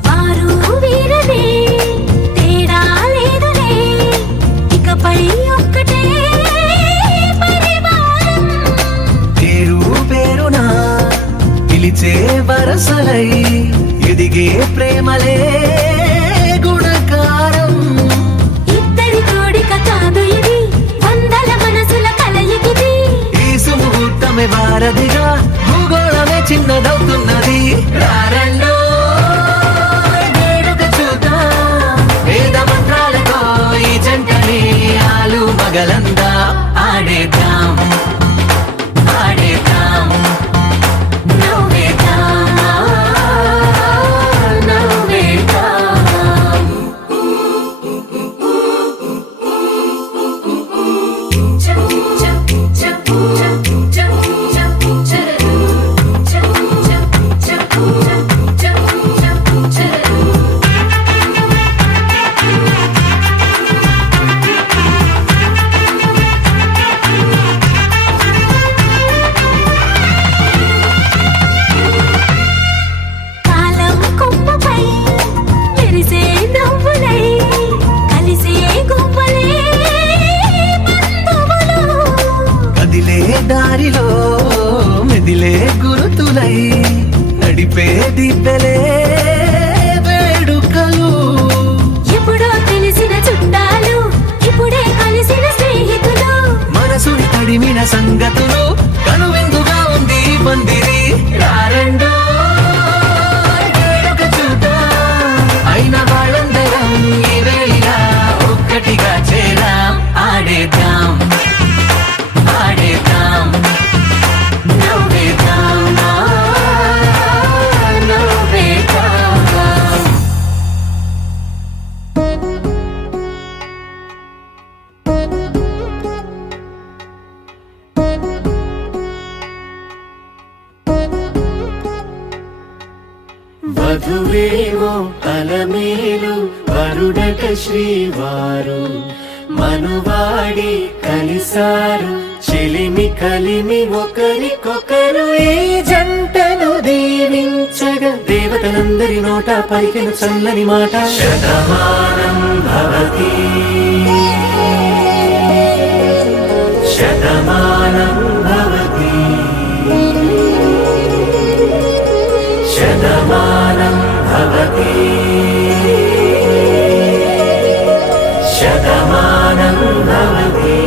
వారు వీరనే తేడా లేదులే ఇకపై ఒక్కటే పరివారం పేరు పేరునా పిలిచే వరసలై ఎదిగే ప్రేమలే గుణకారం ఇద్దరి కోడిక కాదు ఇది వందల మనసుల కలయికిది ఈ సుముహూర్తమే వారధిగా భూగోళమే చిన్నదవుతున్నది రారండో వేడుక చూద్దాం వేద మంత్రాలతో ఈ జంటని ఆలు మగలందా ఆడేద్దాం ఆడేద్దాం నవ్వేద్దాం నవ్వేద్దాం కాలం కొమ్మపై మెరిసే నవ్వులై కలిసే గువ్వలే బంధువులు కదిలే దారిలో మెదిలే గురుతులై నడిపే దిబ్బెలే వేడుకలు ఎప్పుడో తెలిసిన చుట్టాలు ఇప్పుడే కలిసిన స్నేహితులు మనసుని తడిమిన సంగతులు కనువిందుగా ఉంది ఈ పందిరి రారండో వేడుక చూద్దాం అయిన వాళ్ళందరం ఈ వేళ ఒక్కటిగా చేరాం ఆడేద్దాం ఆడేద్దాం నవ్వేద్దాం నవ్వేద్దాం వధువేమో అలమేలు వరుడట శ్రీవారు మనువాడి కలిసారు చెలిమి కలిమి ఒకరికొకరు ఈ జంటను దీవించగా దేవతలందరి నోట పలికిన చల్లని మాట శతమానం భవతి శతమానం భవతి శతమానం భవతి శతమానం భవతి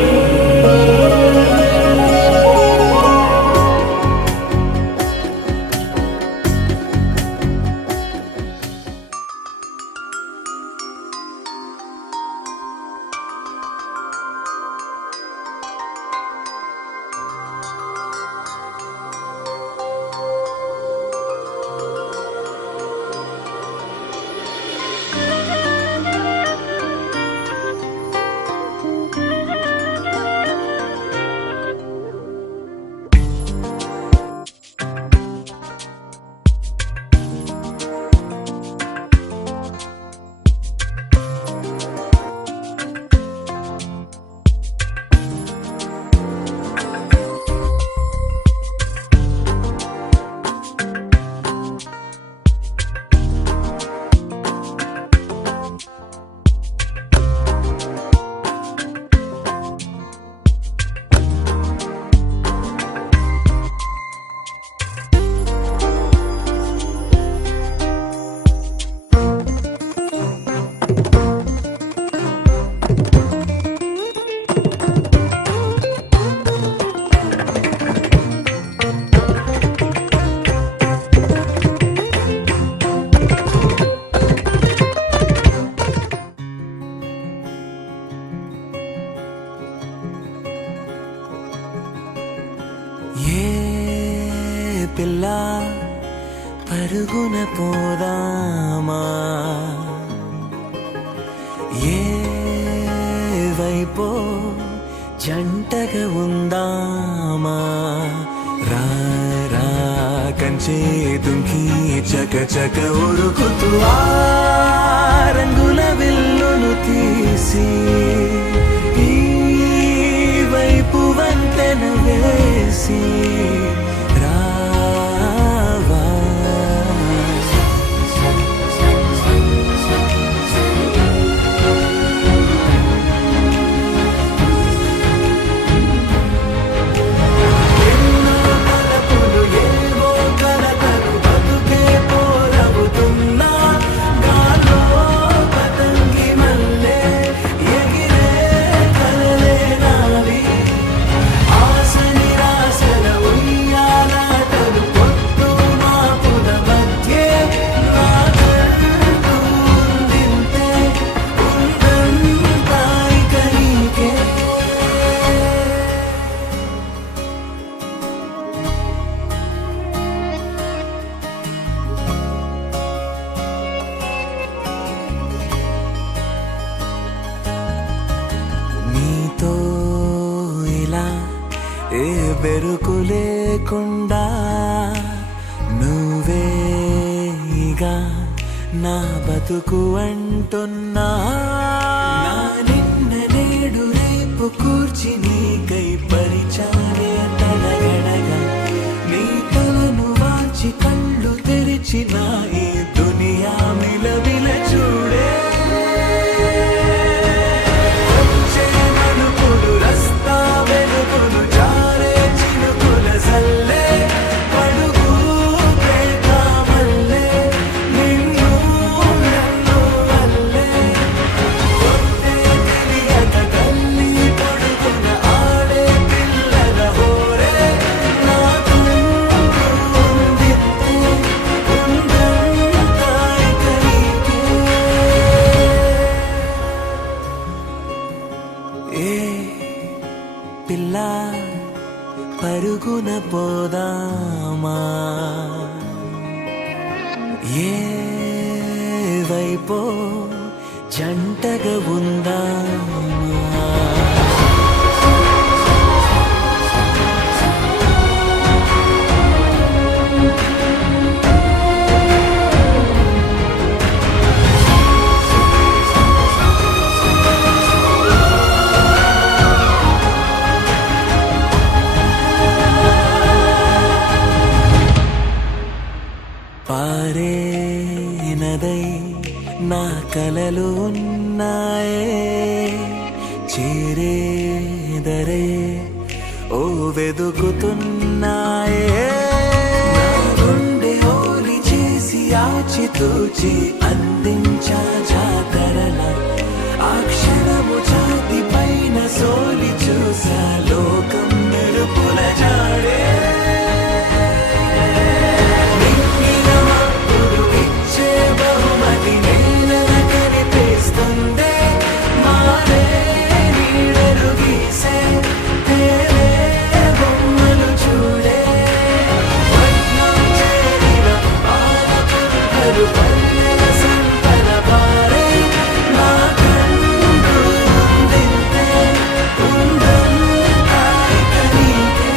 ఏ పిల్ల పరుగున పోదామా, ఏ వైపో జంటగా ఉందామా, రా రా కంచే దుంకి చక చక ఉరుకుతూ ఆ రంగుల విల్లును తీసి ఈ వైపు వంతెన వేసి రావా. ఎన్నో తలపులు ఏవో కలతలు బతుకే పోరవుతున్నా గాలో పతంగి మల్లె ఎగిరే కలలే నావి. ఆశ నిరాశల ఉయ్యాలాటలు పొద్దు మాపుల మధ్యే నాకంటూ ఉందింతే ఉందంతా ఇక నీకే. నీతో ఇలా ఏ బెరుకు లేకుండా నువ్వేగా నా బతుకు అంటున్నా. నా నిన్న నేడు రేపు కూర్చి నీకై పరిచాలే తడగడగా నీ తలను వాచి కళ్ళు తెరిచిన ఈ దునియా మిలమిల చూడే. వచ్చే మలుపులు రస్తా వెలుగులు జారే చినుకుల సల్లే పడుగు ప్రేమల్లే నిన్ను నన్ను వల్లే. కొట్టే తెలియక తల్లి పొడుగున ఆడే పిల్లల హోరే నాకుంటూ ఉందింతే ఉందంతా ఇక నీకే. ఏ పిల్ల పరుగున పోదామా, ఏ వైపో జంటగా ఉందామా. పారే నదై నా కలలు ఉన్నాయే చేరేదరే ఓ వెదుకుతున్నాయే. నా గుండె ఓలి చేసి ఆచితూచి అందించా జాతరల ఆ క్షణము ఛాతి పైన సోలి చూసా లోకం మెరుపుల జాడే. బహుమతి నేల కనిపిస్తుందే మారే నీడలు గీసే తేలే బొమ్మలు చూడే. వడ్నం చేరిన పాలపుంటలు పల్లెల సంతల పారే నా కంటూ ఉందింతే ఉందంతా ఇక నీకే.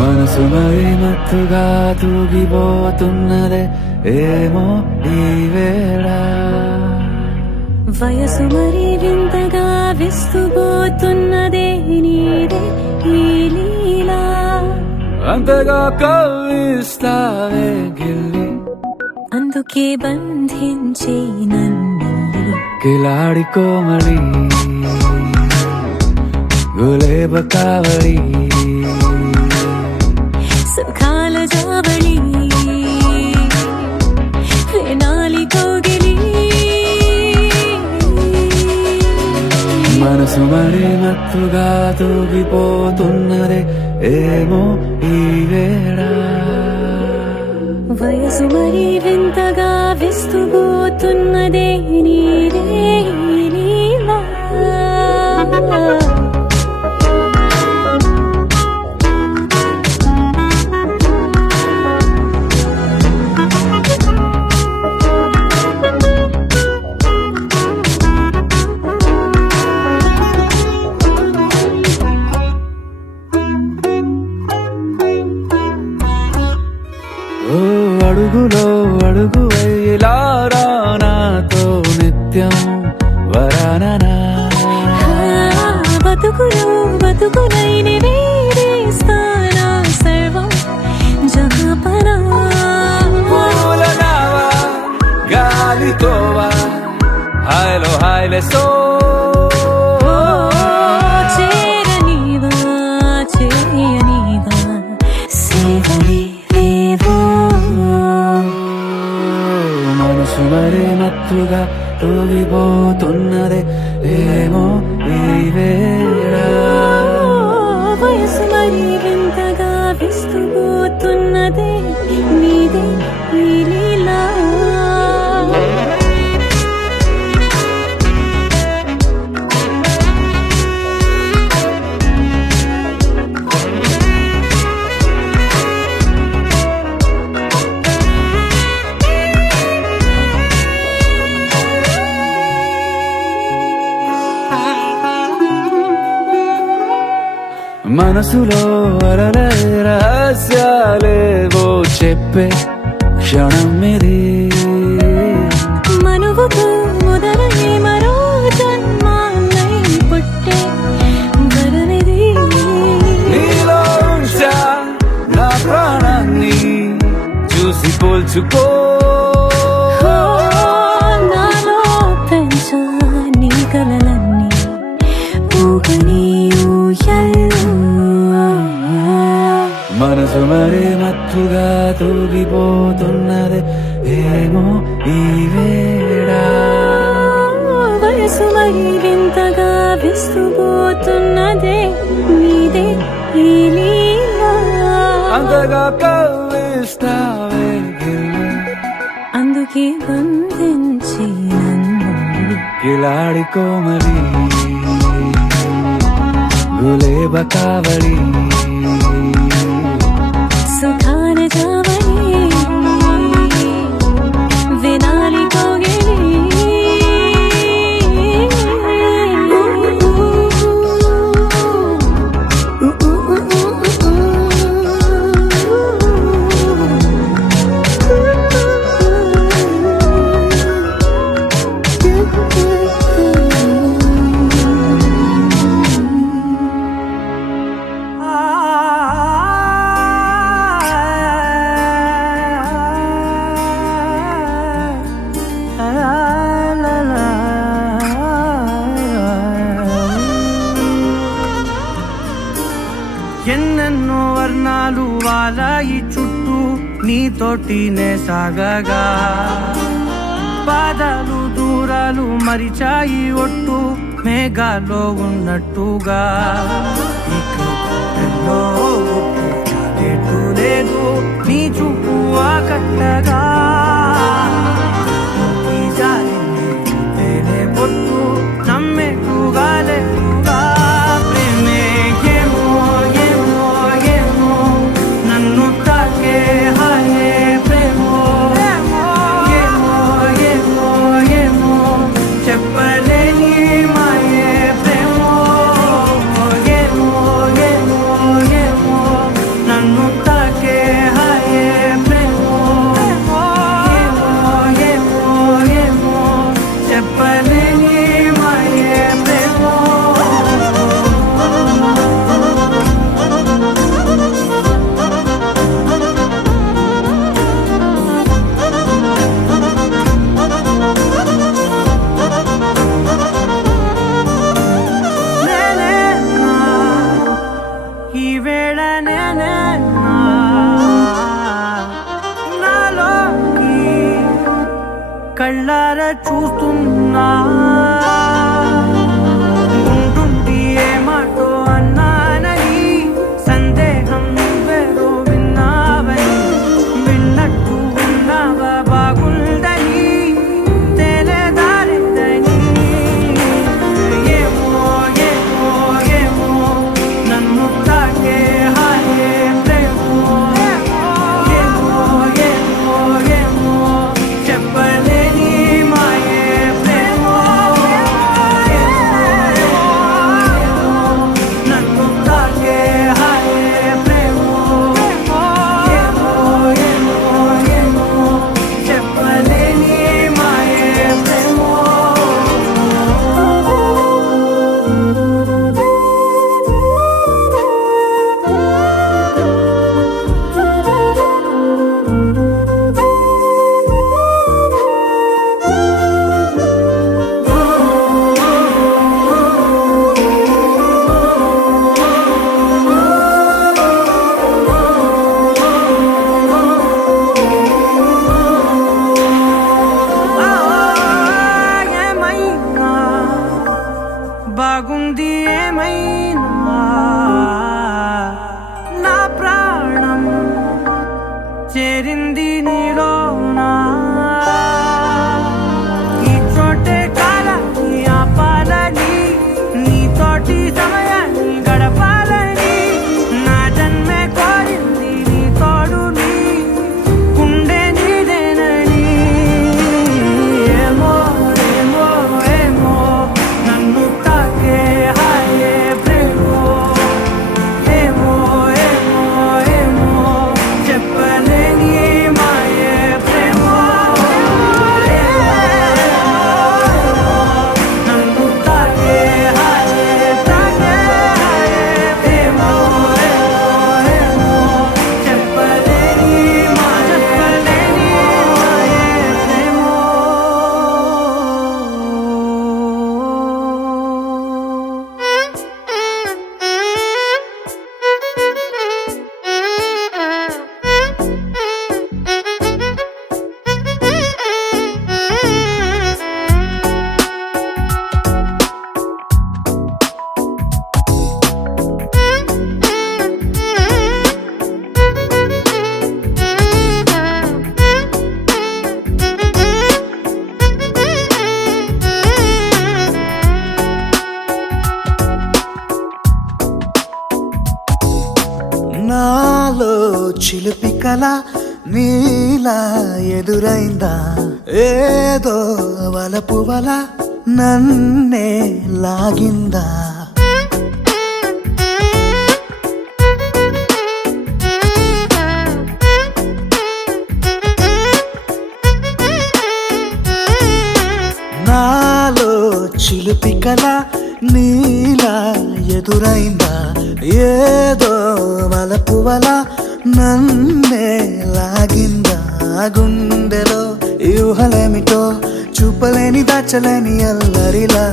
మనసు మరి మత్తుగా తూగిపోతున్నదే ఏమో ఈ వేళ. వయసు మరి వింతగా విస్తుపోతున్నదే నీదే ఈ లీలా. అంతగా కవ్విస్తావే గిల్లి అందుకే బంధించే నన్ను కిలాడి కోమలి గులేబ కావడి సుఖాల జావళి మనసు మరి మత్తుగా తూగిపోతున్నదే ఏమో ఈ వేళ వయసు మరి వింతగా విస్తుపోతున్నదే నీరే నీలా ఓ అడుగులో అడుగు వేలారా నాతో నిత్యం వరాననా బతుకులో బతుకులైన వేరేస్తానా సర్వం జహాపనా పూలనావా గాలితోవా హాయ్లో హాయ్లే సో చేరనీవా చేయనీవా సేవలే లేవో మనసు మరి మత్తుగా తూగిపోతున్నదే ఏమో ఈ వేళ వయసు మరి వింతగా విస్తుపోతున్నదే నీదే ఈ లీలా మనసులో అలలే రహస్యాలేవో చెప్పే క్షణం ఇది మనువుకు మొదలై మరో జన్మాన్నై పుట్టే వరమిది నీలో ఉంచా నా ప్రాణాన్ని చూసి పోల్చుకో నాలో పెంచా నీ కలలన్నీ ఊగని ఊయల్లో మనసు మరి మత్తుగా తూగిపోతున్నదే ఏమో ఈ వేళ వయసు మరి వింతగా విస్తుపోతున్నదే నీదే ఈ లీలా అంతగా కవ్విస్తావే గిల్లి అందుకే బంధించి నన్ను కిలాడి కోమలి గులేబ కావలి సుఖాన జావని వినాలి కోగిలి ఎన్నెన్నో వర్ణాలు వాలాయి చుట్టూ నీతోటినే సాగగా పాదాలు దూరాలు మరిచాయి ఒట్టు మేఘాలో ఉన్నట్టుగా ఇక ఎన్నో గుర్తు లేదు నీ చూపు ఆకట్టగా ఈ జాలిని తేనె పొట్టు నమ్మేట్టుగా లేదుగా ప్రేమే ఏమో ఏమో ఏమో నన్ను తాకే హాయే ప్రేమో ఏమో ఏమో ఏమో చెప్పలేని మాయే ప్రేమో ఏమో ఏమో ఏమో నన్ను తాకే హాయే ప్రేమో ఏమో ఏమో ఏమో చెప్పలేని మాయే ప్రేమో నేనేనా ఈ వేళ నేనేనా నాలోకి కళ్ళారా చూస్తున్నా గుండు చేరింది నీలోనా ఈ చోటే కాలాన్ని ఆపాలని నీతోటి సమయాన్ని గడపాలని నా జన్మే కోరింది నీ తోడుని గుండె నీదేనని ఏమో ఏమో ఏమో నన్ను తాకే హాయే ప్రేమో ఏమో ఏమో ఏమో చెప్పలేని మాయే ప్రేమో నన్ను తాకే హాయే ప్రేమో ఏమో చెప్పలేని మాయే ప్రేమో నాలో చిలిపి కల నీలా ఎదురైందా ఏదో వలపు వల నన్నే లాగిందా నాలో చిలిపి కల నీలా ఎదురైందా ఏదో వలపు వల నన్నే లాగిందా గుండెలో యూహలేమిటో చూపలేని దాచలేని అల్లరిలా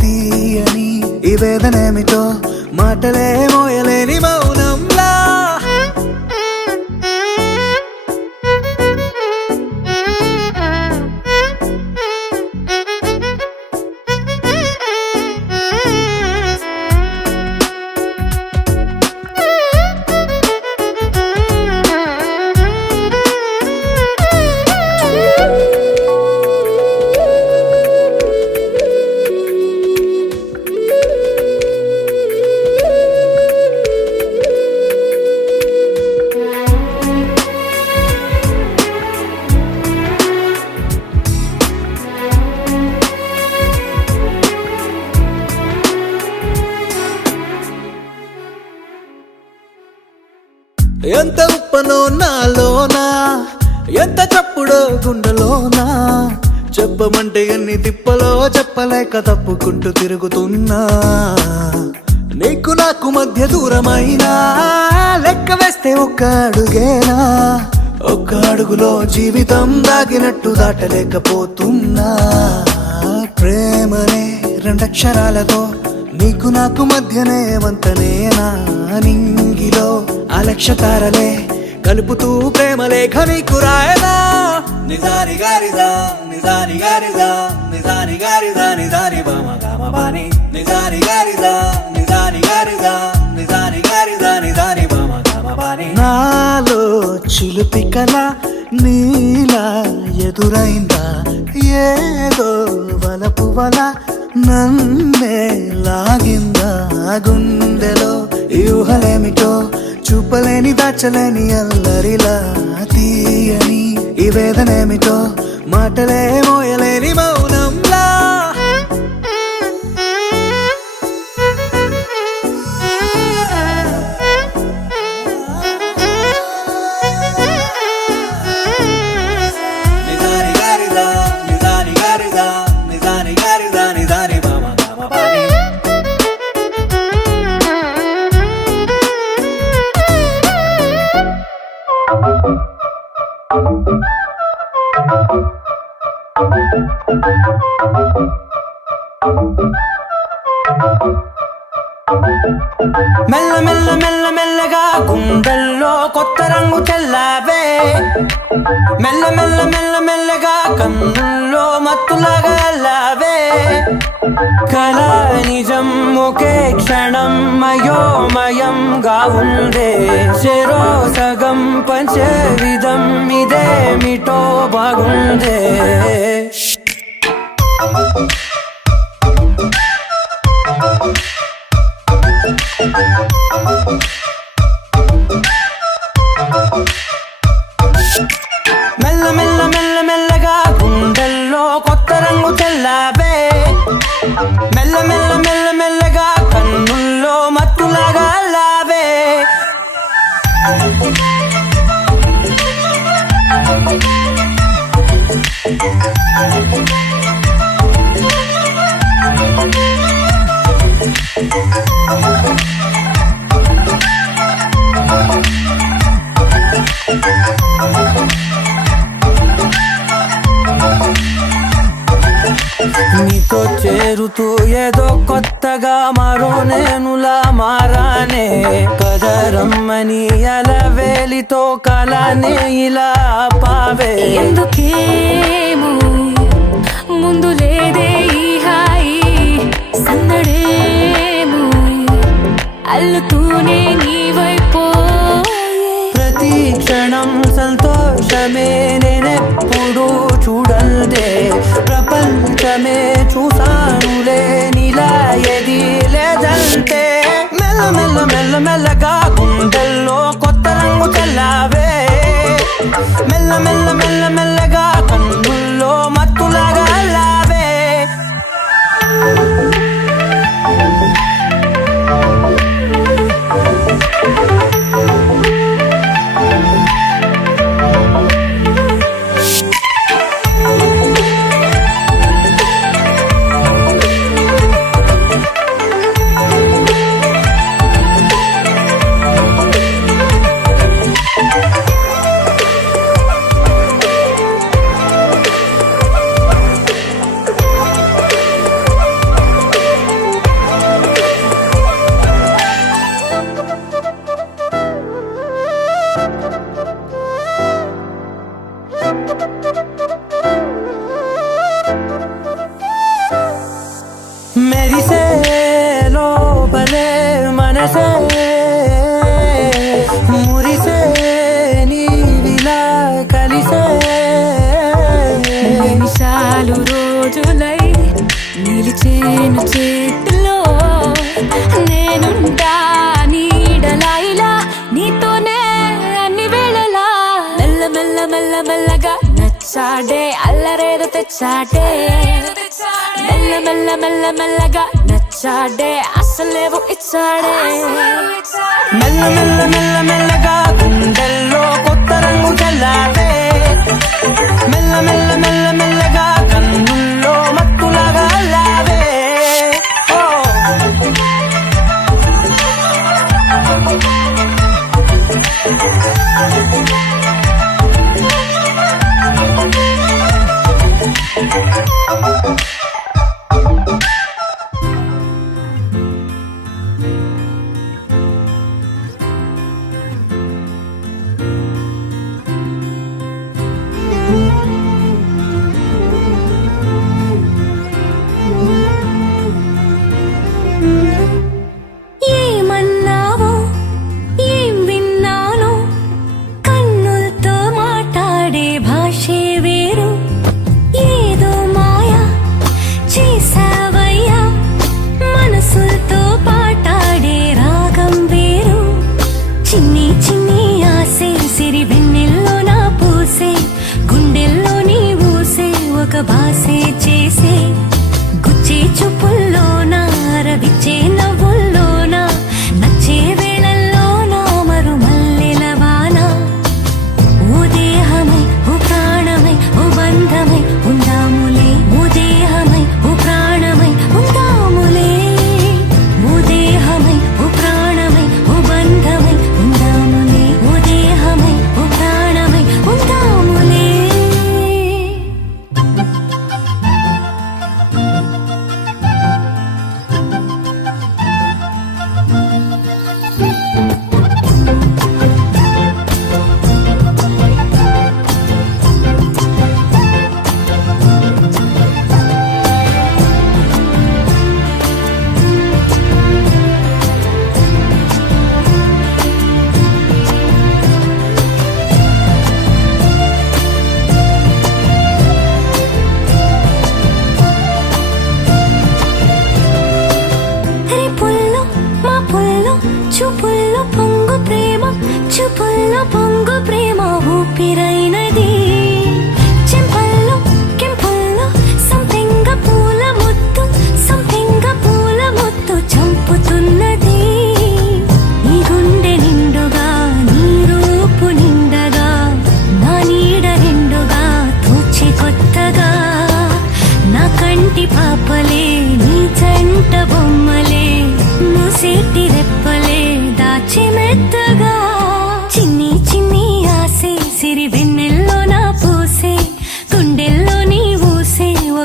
తీయని ఈ వేదనేమిటో మాటలే మోయలేని మౌనంలా ఎంత ఉప్పనో నాలోనా ఎంత చప్పుడో గుండెలోనా చెప్పమంటే ఎన్ని తిప్పలో చెప్పలేక తప్పుకుంటూ తిరుగుతున్నా నీకు నాకు మధ్య దూరమైనా లెక్క వేస్తే ఒక్క అడుగేనా ఒక్క అడుగులో జీవితం దాగినట్టు దాటలేకపోతున్నా ప్రేమనే రెండక్షరాలతో నీకు నాకు మధ్యనే వంతనేనా నింగిలో అలక్ష తారలే కలుపుతూ ప్రేమ లేఖ నీకు రాయనా నిజారి గారిజా నిజారి గారిజా నిజారి గారిజా నిజారి బామ గామ బాని నిజారి గారిజా నిజారి గారిజా నిజారి గారిజా నిజారి బామ గామ బాని నాలో చిలిపి కల నీలా ఎదురైందా ఏదో వలపు వల నన్నే లాగిందా గుండెలో యూహలేమిటో చూపలేని దాచలేని అల్లరిలా తీయని ఈ వేదనేమిటో మాటలే మోయలేని మౌనంలా నిజారి గారిజా నిజారి గారిజా నిజారి గారిజా నిజారి బామ గామ బాని మెల్ల మెల్ల మెల్ల మెల్లగా గుండెల్లో కొత్త రంగు చెల్లావే మెల్ల మెల్ల మెల్ల మెల్లగా కన్నుల్లో మత్తులాగా అల్లావే కళ నిజం ఒకే క్షణం అయోమయంగా ఉందే చెరో సగం పంచే విధం ఇదేమిటో బాగుందే మెల్ల మెల్ల మెల్ల మెల్లగా గుండెల్లో కొత్త రంగు చల్లావే మెల్ల మెల్ల మెల్ల మెల్లగా కన్నుల్లో మత్తులాగా లావే నీతో చేరుతూ ఏదో కొత్తగా మరో నేనులా మారానే కదరమ్మని అలవేలితో కలానే ఇలా పావే ఎందుకేమో ముందు లేదే ఈ హాయి సందడేమో అల్లుతూనే నీ వైపో ప్రతి క్షణం సంతోషమే నేనెప్పుడు చూడల్దే ప్రపంచమే చూసానులే నీలా ఎది లేదంటే మెల్ల మెల్ల మెల్ల మెల్లగా గుండెల్లో కొత్త రంగు చల్లావే మెల్ల మెల్ల మెల్ల మెల్లగా కన్నుల్లో మత్తులాగా లావే మెరిసే లోపలే మనసే మురిసే నీవిలా కలిసే నిమిషాలు రోజులై నిలిచేను చేతిలో నేనుంటా నీడలా ఇలా నీతోనే అన్ని వేళలా మెల్ల మెల్ల మెల్ల మెల్లగా నచ్చాడే అల్లరేదో తెచ్చాడే మెల్ల మెల్ల మెల్ల మెల్లగా నచ్చాడే అసలేవో ఇచ్చాడే మెల్ల మెల్ల మెల్ల మెల్లగా గుండెల్లో కొత్త రంగు చల్లావే మెల్ల మెల్ల మెల్ల మెల్లగా కన్నుల్లో మత్తులాగా లావే ఓ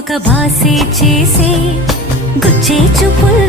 ఒక బాసే చేసే గుచ్చే చూపుల్